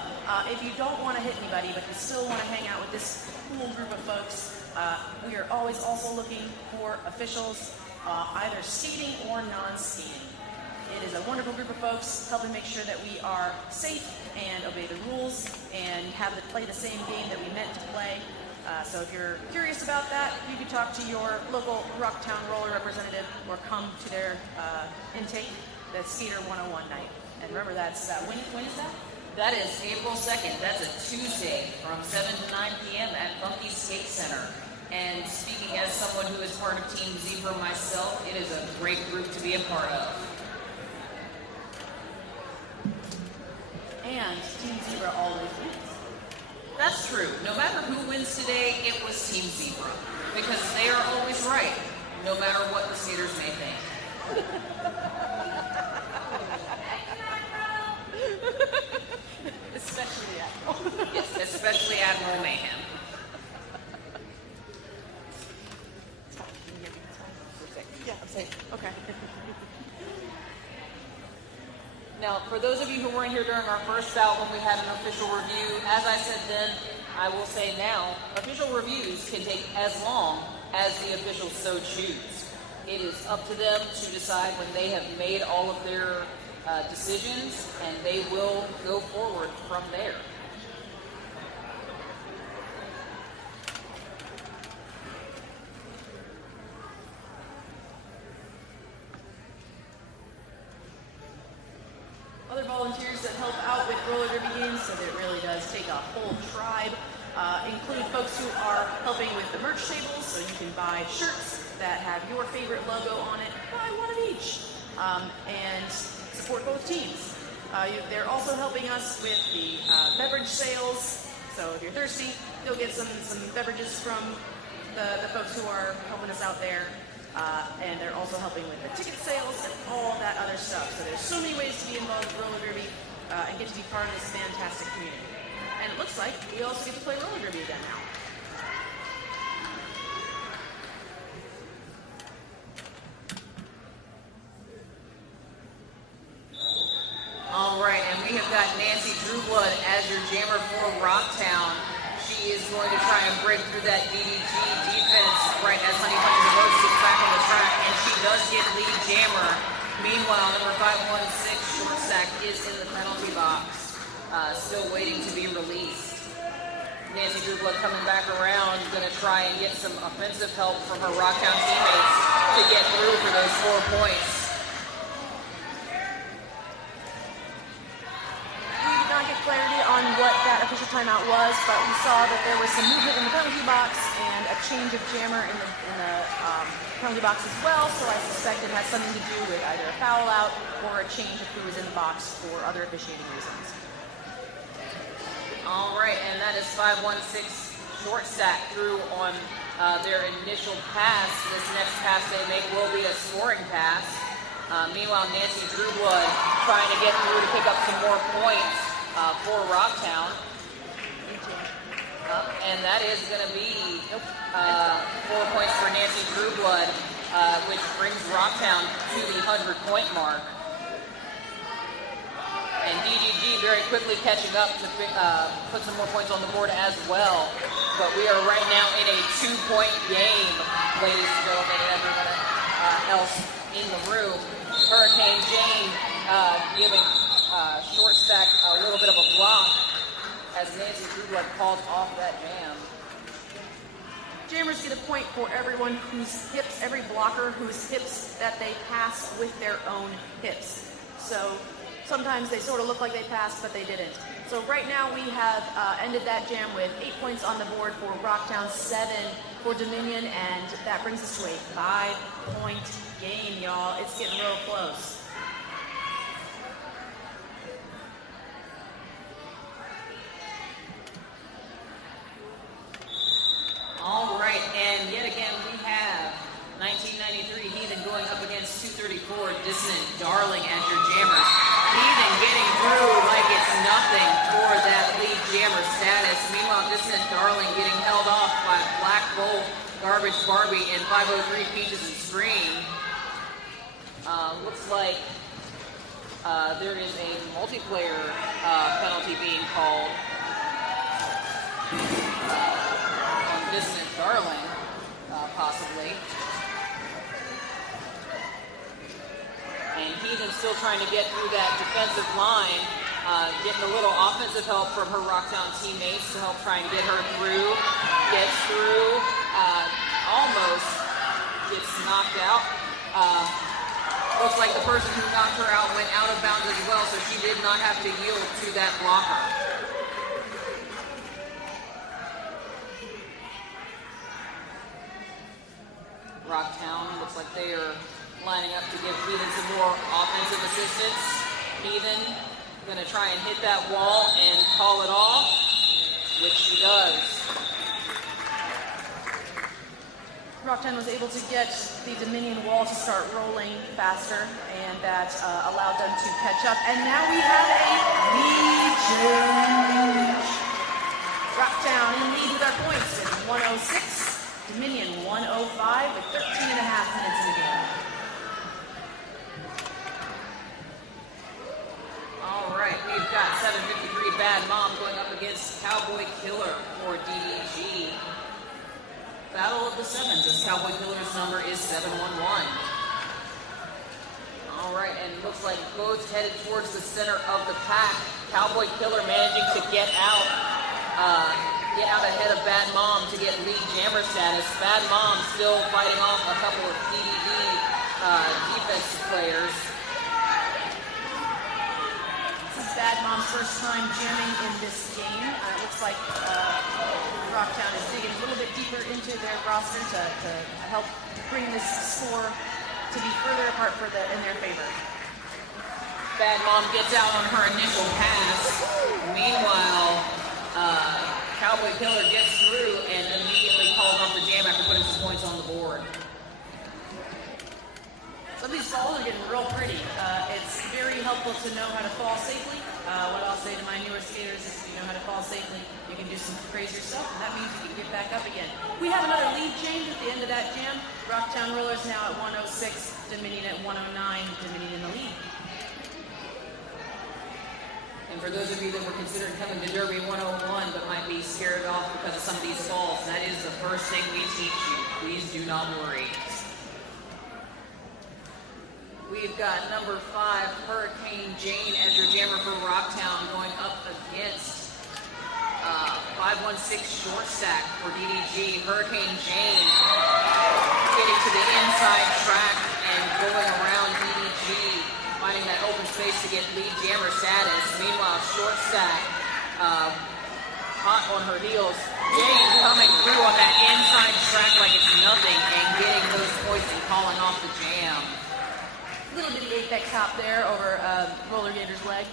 if you don't want to hit anybody, but you still want to hang out with this cool group of folks, we are always also looking for officials, either skating or non-skating. It is a wonderful group of folks helping make sure that we are safe and obey the rules and play the same game that we meant to play. So if you're curious about that, you can talk to your local Rocktown roller representative or come to their intake. That's Skater 101 night. And remember, that's when is that? That is April 2nd. That's a Tuesday from 7 to 9 p.m. at Funky Skate Center. And speaking as someone who is part of Team Zebra myself, it is a great group to be a part of. And Team Zebra always wins. That's true. No matter who wins today, it was Team Zebra. Because they are always right, no matter what the skaters may think. Especially Admiral. Yes, especially Admiral Mayhem. Yeah, I'm safe. Okay. Now, for those of you who weren't here during our first bout when we had an official review, as I said then, I will say now, official reviews can take as long as the officials so choose. It is up to them to decide when they have made all of their decisions, and they will go forward from there. Other volunteers that help out with roller derby games, so it really does take a whole tribe, include folks who are helping with the merch tables, so you can buy shirts that have your favorite logo on it, buy one of each, and support both teams. They're also helping us with the beverage sales, so if you're thirsty, you'll get some beverages from the folks who are helping us out there. And they're also helping with the ticket sales and all that other stuff. So there's so many ways to be involved with roller derby and get to be part of this fantastic community. And it looks like we also get to play roller derby again now. All right, and we have got Nancy Drewblood as your jammer for Rocktown. She is going to try and break through that DDG defense right as Honey Bunny DeVos gets back on the track, and she does get lead jammer. Meanwhile, number 516 short stack is in the penalty box, still waiting to be released. Nancy Drewblood coming back around, going to try and get some offensive help from her Rocktown teammates to get through for those 4 points. We did not get clarity on what that official timeout was, but we saw that there was some movement in the penalty box and a change of jammer in the penalty box as well, so I suspect it has something to do with either a foul out or a change of who was in the box for other officiating reasons. All right, and that is 516 short stack through on their initial pass. This next pass they make will be a scoring pass. Meanwhile, Nancy Drewblood trying to get through to pick up some more points for Rocktown. And that is going to be 4 points for Nancy Drewblood, which brings Rocktown to the 100-point mark. And DDG very quickly catching up to put some more points on the board as well. But we are right now in a 2-point game, ladies and gentlemen, and everyone else in the room. Hurricane Jane giving short stack a little bit of a block as Nancy Drewblood calls off that jam. Jammers get a point for everyone whose hips, every blocker whose hips that they pass with their own hips. So sometimes they sort of look like they passed, but they didn't. So right now we have ended that jam with 8 points on the board for Rocktown, 7 for Dominion, and that brings us to a 5-point game, y'all. It's getting real close. All right, and yet again we have 1993 Heathen going up against 234 Dissonant Darling as your jammers. Heathen getting through like it's nothing for that lead jammer status. Meanwhile, Dissonant Darling getting held off by Black Bolt, Garbage Barbie, and 503 Peaches and Scream. Looks like There is a multiplayer penalty being called on Dissonant Darling, possibly. And Heathen's still trying to get through that defensive line, getting a little offensive help from her Rocktown teammates to help try and get her through. Gets through, almost gets knocked out. Looks like the person who knocked her out went out of bounds as well, so she did not have to yield to that blocker. Rocktown looks like they are lining up to give Heathen some more offensive assistance. Heathen gonna try and hit that wall and call it off, which she does. Rocktown was able to get the Dominion wall to start rolling faster, and that allowed them to catch up. And now we have a lead change. Rocktown in lead with our points at 106, Dominion 105 with 13 and a half minutes in the game. All right, we've got 753 Bad Mom going up against Cowboy Killer for DDG. Battle of the Sevens, as Cowboy Killer's number is 711. All right, and looks like both headed towards the center of the pack. Cowboy Killer managing to get out ahead of Bad Mom to get lead jammer status. Bad Mom still fighting off a couple of DDG defensive players. This is Bad Mom's first time jamming in this game. It looks like Rocktown is digging a little bit deeper into their roster to help bring this score to be further apart in their favor. Bad Mom gets out on her initial pass. Meanwhile, Cowboy Killer gets through and immediately calls off the jam after putting some points on the board. Some of these falls are getting real pretty. It's very helpful to know how to fall safely. What I'll say to my newer skaters is if you know how to fall safely, you can do some crazier stuff, and that means you can get back up again. We have another lead change at the end of that jam. Rocktown Rollers now at 106, Dominion at 109, Dominion in the lead. And for those of you that were considering coming to Derby 101 but might be scared off because of some of these falls, that is the first thing we teach you. Please do not worry. We've got number 5, Hurricane Jane, as your jammer for Rocktown, going up against 516 short stack for DDG. Hurricane Jane getting to the inside track and going around DDG, finding that open space to get lead jammer status. Meanwhile, short stack hot on her heels. Jane coming through on that inside track like it's nothing and getting those points and calling off the jam. Little bitty apex hop there over Roller Gator's leg.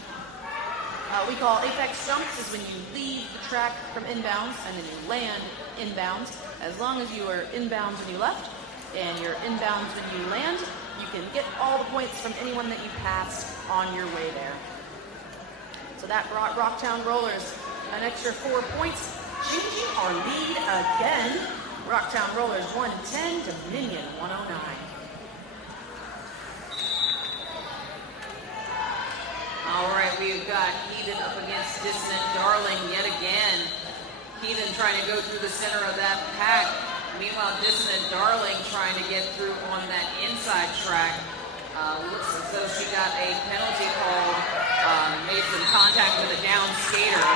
We call apex jumps is when you leave the track from inbounds and then you land inbounds. As long as you are inbounds when you left and you're inbounds when you land, you can get all the points from anyone that you passed on your way there. So that brought Rocktown Rollers an extra 4 points, changing our lead again. Rocktown Rollers 110, Dominion 109. All right, we've got Heathen up against Dissonant Darling yet again. Heathen trying to go through the center of that pack. Meanwhile, Dissonant Darling trying to get through on that inside track. Looks as though she got a penalty called, made some contact with a down skater.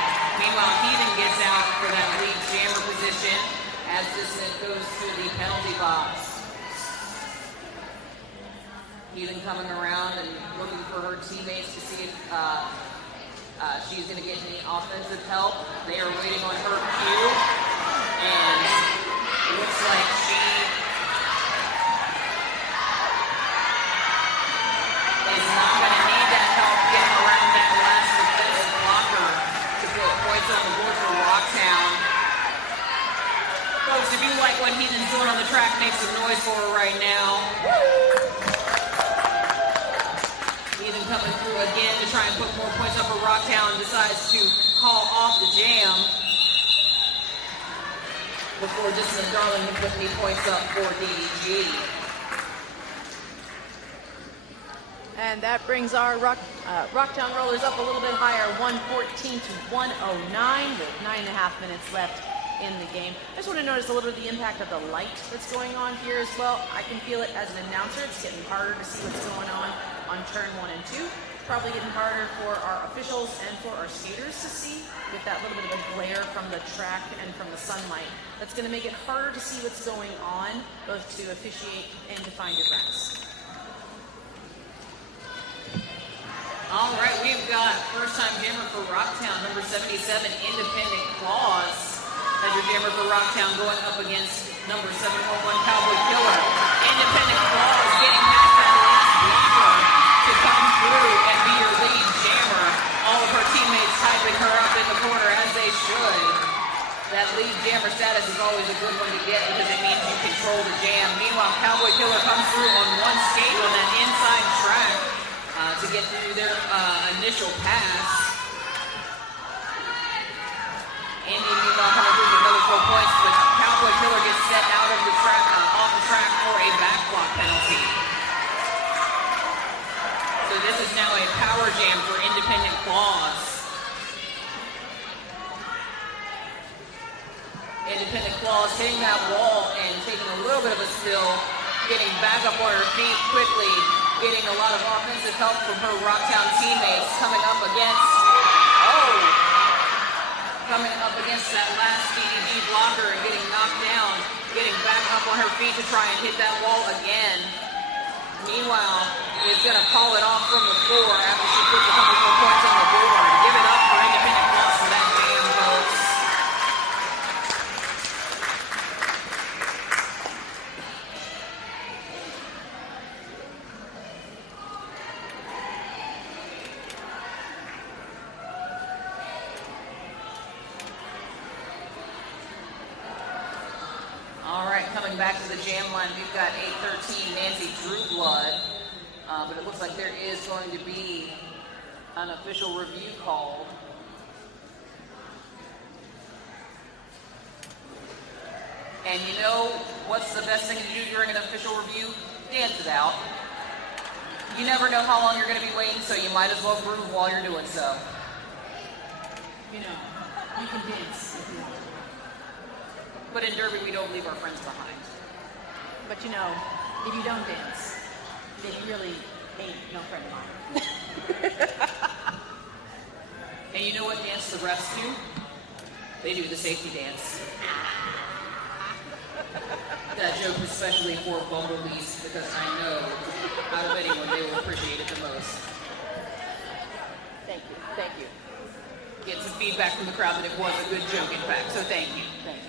Meanwhile, Heathen gets out for that lead jammer position as Dissonant goes to the penalty box. Heathen coming around and looking for her teammates to see if she's going to get any offensive help. They are waiting on her cue, and it looks like she is not going to need that help getting around that last defensive blocker to put points on the board for Rocktown. Folks, if you like what Heathen's doing on the track, make some noise for her right now. Heathen coming through again to try and put more points up for Rocktown, decides to call off the jam before Dissonant Darling can put any points up for DDG. And that brings our Rocktown Rollers up a little bit higher, 114 to 109, with 9.5 minutes left in the game. I just want to notice a little bit of the impact of the light that's going on here as well. I can feel it as an announcer. It's getting harder to see what's going on turn 1 and 2. It's probably getting harder for our officials and for our skaters to see with that little bit of a glare from the track and from the sunlight. That's going to make it harder to see what's going on, both to officiate and to find your grass. All right, we've got first-time jammer for Rocktown, number 77, Independent Claws. As your jammer for Rocktown going up against number 711, Cowboy Killer. Independent Claws getting past that last blocker to come through and be your lead jammer. All of her teammates hyping her up in the corner as they should. That lead jammer status is always a good one to get because it means you control the jam. Meanwhile, Cowboy Killer comes through on one skate on that inside track to get through their initial pass. Indy, meanwhile, coming through with another 4 points, but Cowboy Killer gets set out of the track, off the track for a backblock penalty. So this is now a power jam for Independent Claws. Independent Claws hitting that wall and taking a little bit of a spill, getting back up on her feet quickly, getting a lot of offensive help from her Rocktown teammates coming up against that last DDG blocker and getting knocked down, getting back up on her feet to try and hit that wall again. Meanwhile, is going to call it off from the floor after she puts a couple more points on the board. Give it up for Independent Claws for that jam, folks. Coming back to the jam line, we've got 813 Nancy Drewblood, but it looks like there is going to be an official review called. And you know what's the best thing to do during an official review? Dance it out. You never know how long you're going to be waiting, so you might as well groove while you're doing so. You know, you can dance if you want. But in Derby, we don't leave our friends behind. But you know, if you don't dance, then you really ain't no friend of mine. And you know what dance the refs do? They do the safety dance. That joke is especially for bumblebees because I know out of anyone they will appreciate it the most. Thank you, thank you. Get some feedback from the crowd that it was a good joke, in fact, so thank you, thank you.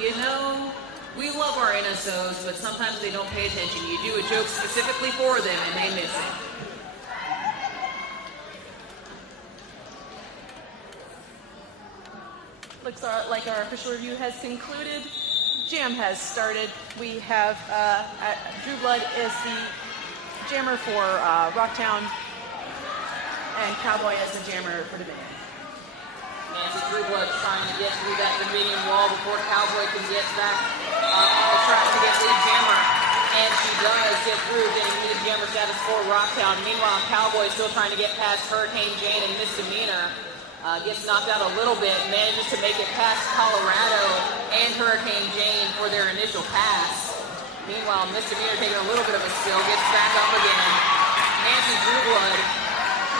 You know, we love our NSOs, but sometimes they don't pay attention. You do a joke specifically for them, and they miss it. Looks like our official review has concluded. Jam has started. We have Drewblood is the jammer for Rocktown, and Cowboy as the jammer for Dominion. Nancy Drewblood trying to get through that Dominion wall before Cowboy can get back on the track to get lead jammer. And she does get through, getting lead jammer status for Rocktown. Meanwhile, Cowboy still trying to get past Hurricane Jane and Misdemeanor. Gets knocked out a little bit, manages to make it past Colorado and Hurricane Jane for their initial pass. Meanwhile, Misdemeanor taking a little bit of a spill, gets back up again. Nancy Drewblood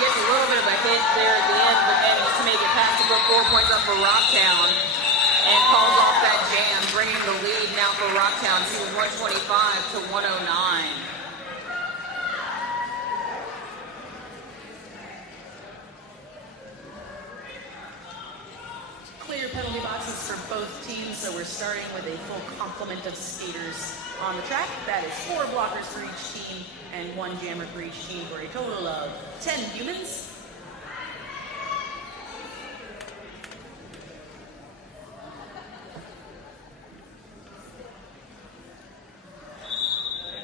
gets a little bit of a hit there at the end, but manages to make it past to put 4 points up for Rocktown and calls off that jam, bringing the lead now for Rocktown to 125 to 109. Clear penalty boxes for both teams, so we're starting with a full complement of skaters on the track. That is 4 blockers for each team and 1 jammer for each team for a total of 10 humans.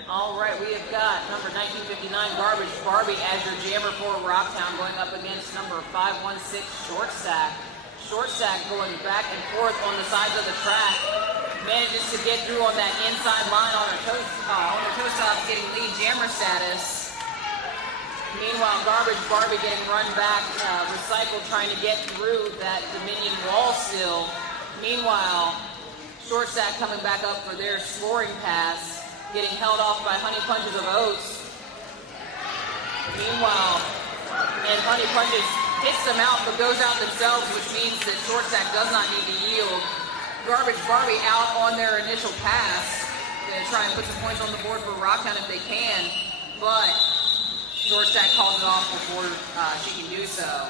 All right, we have got number 1959, Garbage Barbie, as your jammer for Rocktown, going up against number 516, Short Stack. Short Stack going back and forth on the sides of the track. manages to get through on that inside line on her toe stops, getting lead jammer status. Meanwhile, Garbage Barbie getting run back, recycled, trying to get through that Dominion wall still. Meanwhile, Short Stack coming back up for their scoring pass, getting held off by Honey Punches of Oats. Meanwhile, and Honey Punches hits them out but goes out themselves, which means that Short Stack does not need to yield. Garbage Barbie out on their initial pass. Going to try and put some points on the board for Rocktown if they can, but Short Stack calls it off before she can do so.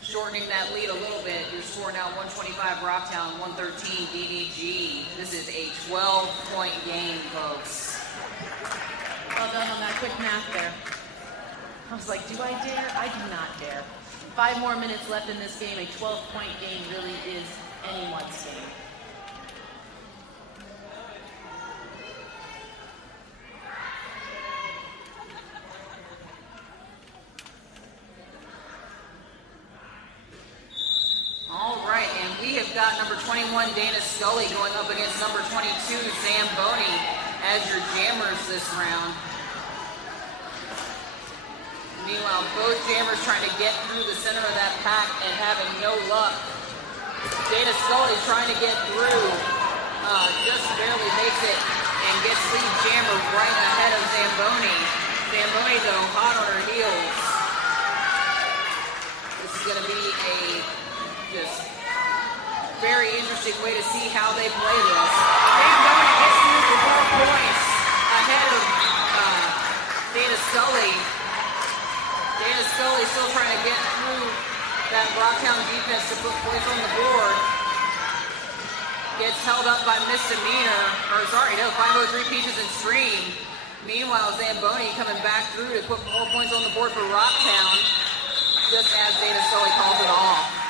Shortening that lead a little bit. Your score now 125 Rocktown, 113 DDG. This is a 12-point game, folks. Well done on that quick math there. I was like, do I dare? I do not dare. 5 more minutes left in this game. A 12-point game really is anyone's game. All right, and we have got number 21, Dana Scully, going up against number 22, Zamboni, as your jammers this round. Meanwhile, both jammers trying to get through the center of that pack and having no luck. Dana Scully trying to get through, just barely makes it and gets lead jammer right ahead of Zamboni. Zamboni, though, hot on her heels. This is going to be a just very interesting way to see how they play this. Zamboni gets through for 4 points ahead of Dana Scully. Dana Scully still trying to get through that Rocktown defense to put points on the board. Gets held up by Misdemeanor, 503 Peaches and Stream. Meanwhile, Zamboni coming back through to put more points on the board for Rocktown, just as Dana Scully calls it off.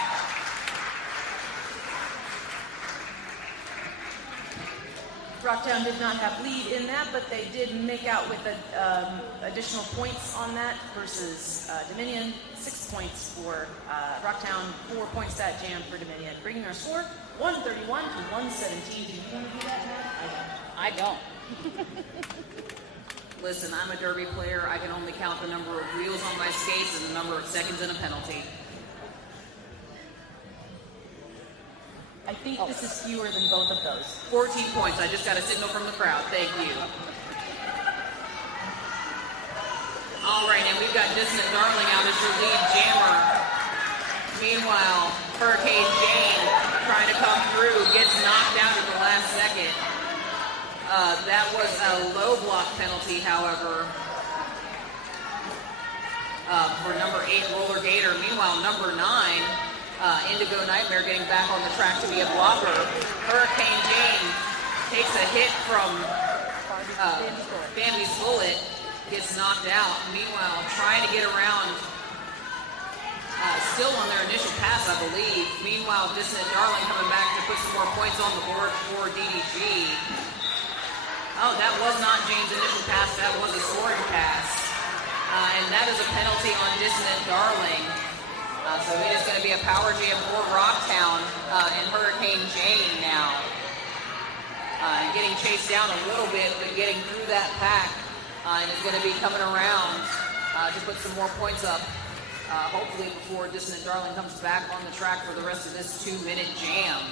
Rocktown did not have lead in that, but they did make out with additional points on that versus Dominion. 6 points for Rocktown, 4 points that jam for Dominion, bringing our score 131 to 117. Do you want to do that, Matt? I don't. Listen, I'm a derby player. I can only count the number of wheels on my skates and the number of seconds in a penalty. I think this is fewer than both of those. 14 points. I just got a signal from the crowd. Thank you. All right, and we've got Dissonant Darling out as your lead jammer. Meanwhile, Hurricane Jane trying to come through, gets knocked out at the last second. That was a low block penalty, however, for number 8, Roller Gator. Meanwhile, number 9, Indigo Nightmare getting back on the track to be a blocker. Hurricane Jane takes a hit from Bambi's Bullet, gets knocked out. Meanwhile, trying to get around, still on their initial pass, I believe. Meanwhile, Dissonant Darling coming back to put some more points on the board for DDG. Oh, that was not Jane's initial pass, that was a scoring pass. And that is a penalty on Dissonant Darling. So it is going to be a power jam for Rocktown and Hurricane Jane now. Getting chased down a little bit, but getting through that pack. And is going to be coming around to put some more points up, hopefully before Dissonant Darling comes back on the track for the rest of this 2-minute jam.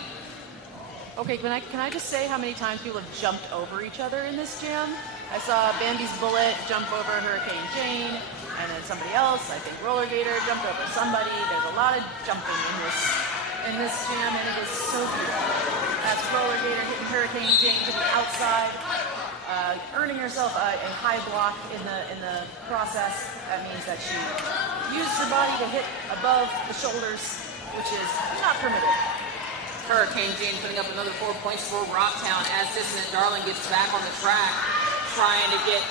Okay, can I just say how many times people have jumped over each other in this jam? I saw Bambi's Bullet jump over Hurricane Jane, and then somebody else, I think Roller Gator, jumped over somebody. There's a lot of jumping in this jam, and it is so beautiful. That's Roller Gator hitting Hurricane Jane to the outside, earning herself a high block in the process. That means that she used her body to hit above the shoulders, which is not permitted. Hurricane Jane putting up another 4 points for Rocktown as Dissonant Darling gets back on the track, trying to get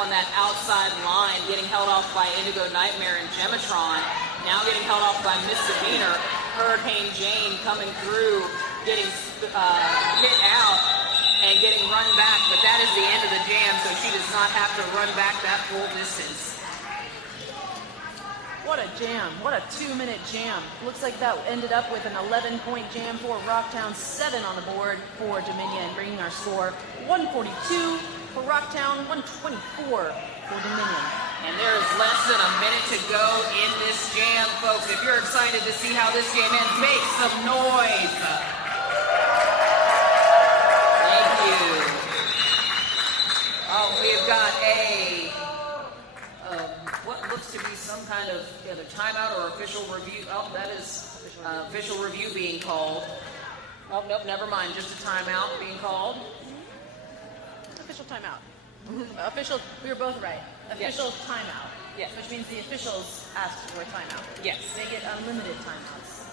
on that outside line, getting held off by Indigo Nightmare and Gematron. Now getting held off by Misdemeanor. Hurricane Jane coming through, getting hit out and getting run back, but that is the end of the jam, so she does not have to run back that full distance. What a jam. What a 2-minute jam. Looks like that ended up with an 11-point jam for Rocktown, 7 on the board for Dominion, bringing our score 142 for Rocktown, 124 for Dominion. And there's less than a minute to go in this jam, folks. If you're excited to see how this jam ends, make some noise. Thank you. Oh, we've got what looks to be some kind of either timeout or official review. Oh, that is official review being called. Oh, nope, never mind. Just a timeout being called. Official timeout. Official, we were both right. Official timeout. Yes. Which means the officials asked for a timeout. Yes. They get unlimited timeouts.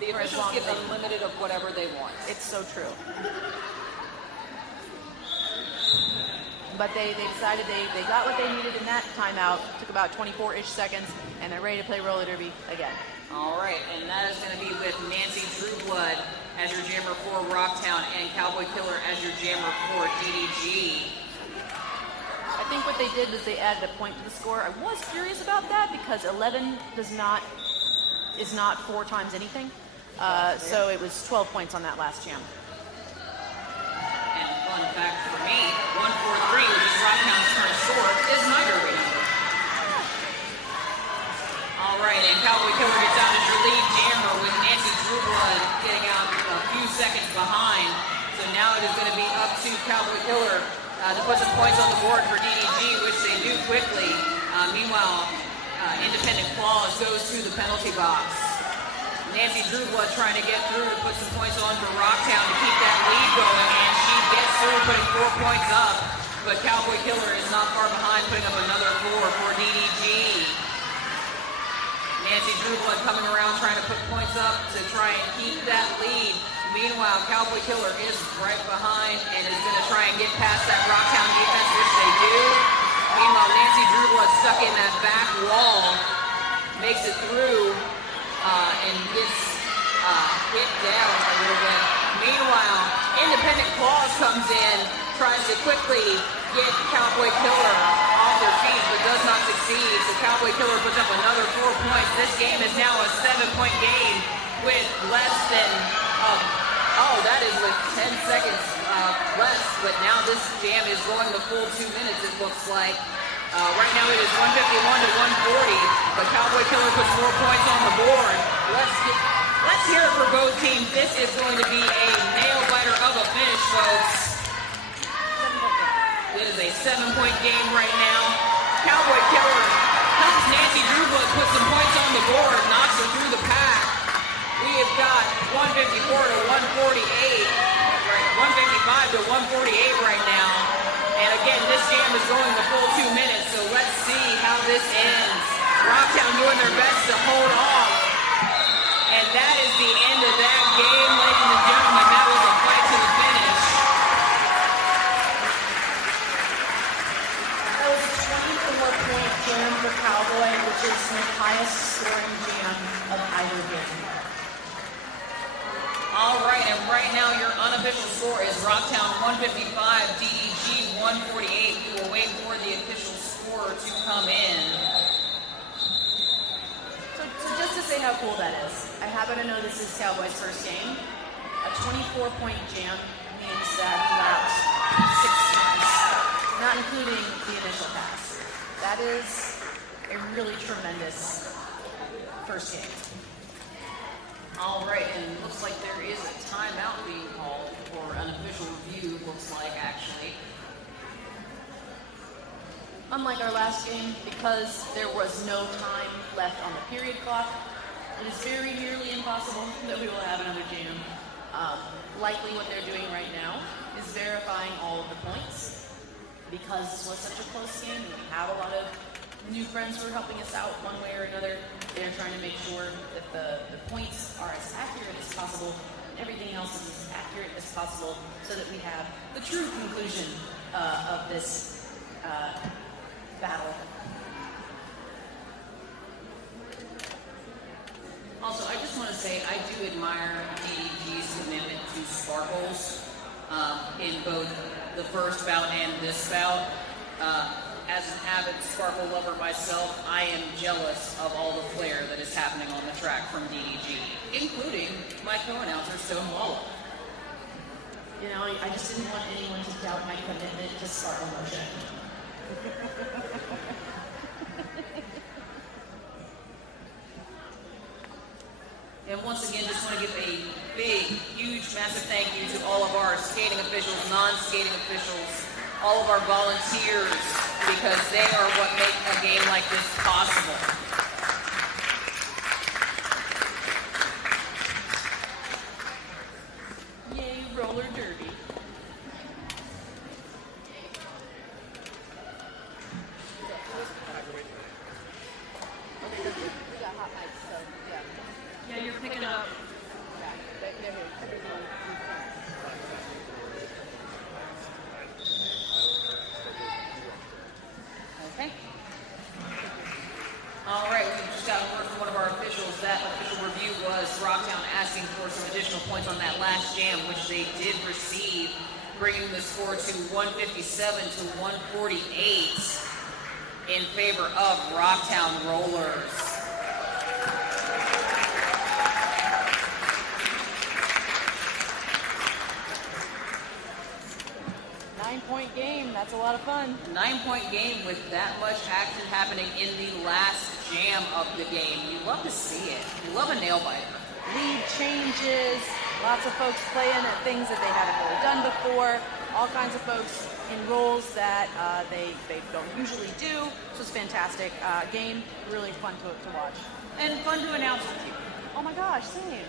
The officials get unlimited of whatever they want. It's so true. But they decided they got what they needed in that timeout. Took about 24-ish seconds, and they're ready to play roller derby again. All right, and that is going to be with Nancy Trueblood as your jammer for Rocktown and Cowboy Killer as your jammer for DDG. I think what they did was they added a point to the score. I was curious about that because 11 is not 4 times anything. So it was 12 points on that last jam. And fun fact for me, 143, which is Rocktown's current score, is my derby number. All right, and Cowboy Killer gets out as your lead jammer with Nancy Trueblood getting out a few seconds behind. So now it is going to be up to Cowboy Killer to put some points on the board for DDG, which they do quickly. Meanwhile, Independent Claws goes through the penalty box. Nancy Trueblood trying to get through to put some points on for Rocktown to keep that lead going, and she gets through, putting 4 points up. But Cowboy Killer is not far behind, putting up another 4 for DDG. Nancy Trueblood coming around trying to put points up to try and keep that lead. Meanwhile, Cowboy Killer is right behind and is going to try and get past that Rocktown defense, which they do. Meanwhile, Nancy Trueblood stuck in that back wall, makes it through, and gets hit down a little bit. Meanwhile, Independent Claws comes in, tries to quickly get Cowboy Killer off their feet, but does not succeed. So Cowboy Killer puts up another 4 points. This game is now a 7-point game with less than, that is with 10 seconds less, but now this jam is going the full 2 minutes, it looks like. Right now it is 151 to 140, but Cowboy Killer puts 4 points on the board. Let's hear it for both teams. This is going to be a nail-biter of a finish, folks. It is a 7-point game right now. Cowboy Killer helps Nancy Trueblood put some points on the board, knocks her through the pack. We have got 154 to 148, 155 to 148 right now. And again, this jam is going the full 2 minutes, so let's see how this ends. Rocktown doing their best to hold off. And that is the end of that game, ladies and gentlemen. That was a fight to the finish. That was a 24-point jam for Cowboy, which is the highest scoring jam of either game. All right, and right now your unofficial score is Rocktown 155, DDG 148. We will wait for the official score to come in. So just to say how cool that is, I happen to know this is Cowboy's first game. A 24-point jam means that he laps 6 times, not including the initial pass. That is a really tremendous first game. All right, and it looks like there is a timeout being called for an official review, looks like, actually. Unlike our last game, because there was no time left on the period clock, it is very nearly impossible that we will have another jam. Likely what they're doing right now is verifying all of the points. Because this was such a close game, and we have a lot of new friends who are helping us out one way or another. They're trying to make sure that the points are as accurate as possible, and everything else is as accurate as possible, so that we have the true conclusion of this battle. Also, I just want to say I do admire DDG's commitment to sparkles in both the first bout and this bout. as an avid sparkle lover myself, I am jealous of all the flair that is happening on the track from DDG, including my co-announcer, Stone Wallow. You know, I just didn't want anyone to doubt my commitment to sparkle motion. And once again, just want to give a big, huge, massive thank you to all of our skating officials, non-skating officials, all of our volunteers, because they are what make a game like this possible. Yay, roller derby. Yeah, you're picking up. Okay. All right, we just got word from one of our officials. That official review was Rocktown asking for some additional points on that last jam, which they did receive, bringing the score to 157 to 148 in favor of Rocktown Rollers. Nine-point game. That's a lot of fun. 9-point game with that much action happening in the last jam of the game. You love to see it. You love a nail biter. Lead changes. Lots of folks playing at things that they haven't really done before. All kinds of folks in roles that they don't usually do. So it's a fantastic game. Really fun to watch. And fun to announce with you. Oh my gosh, same.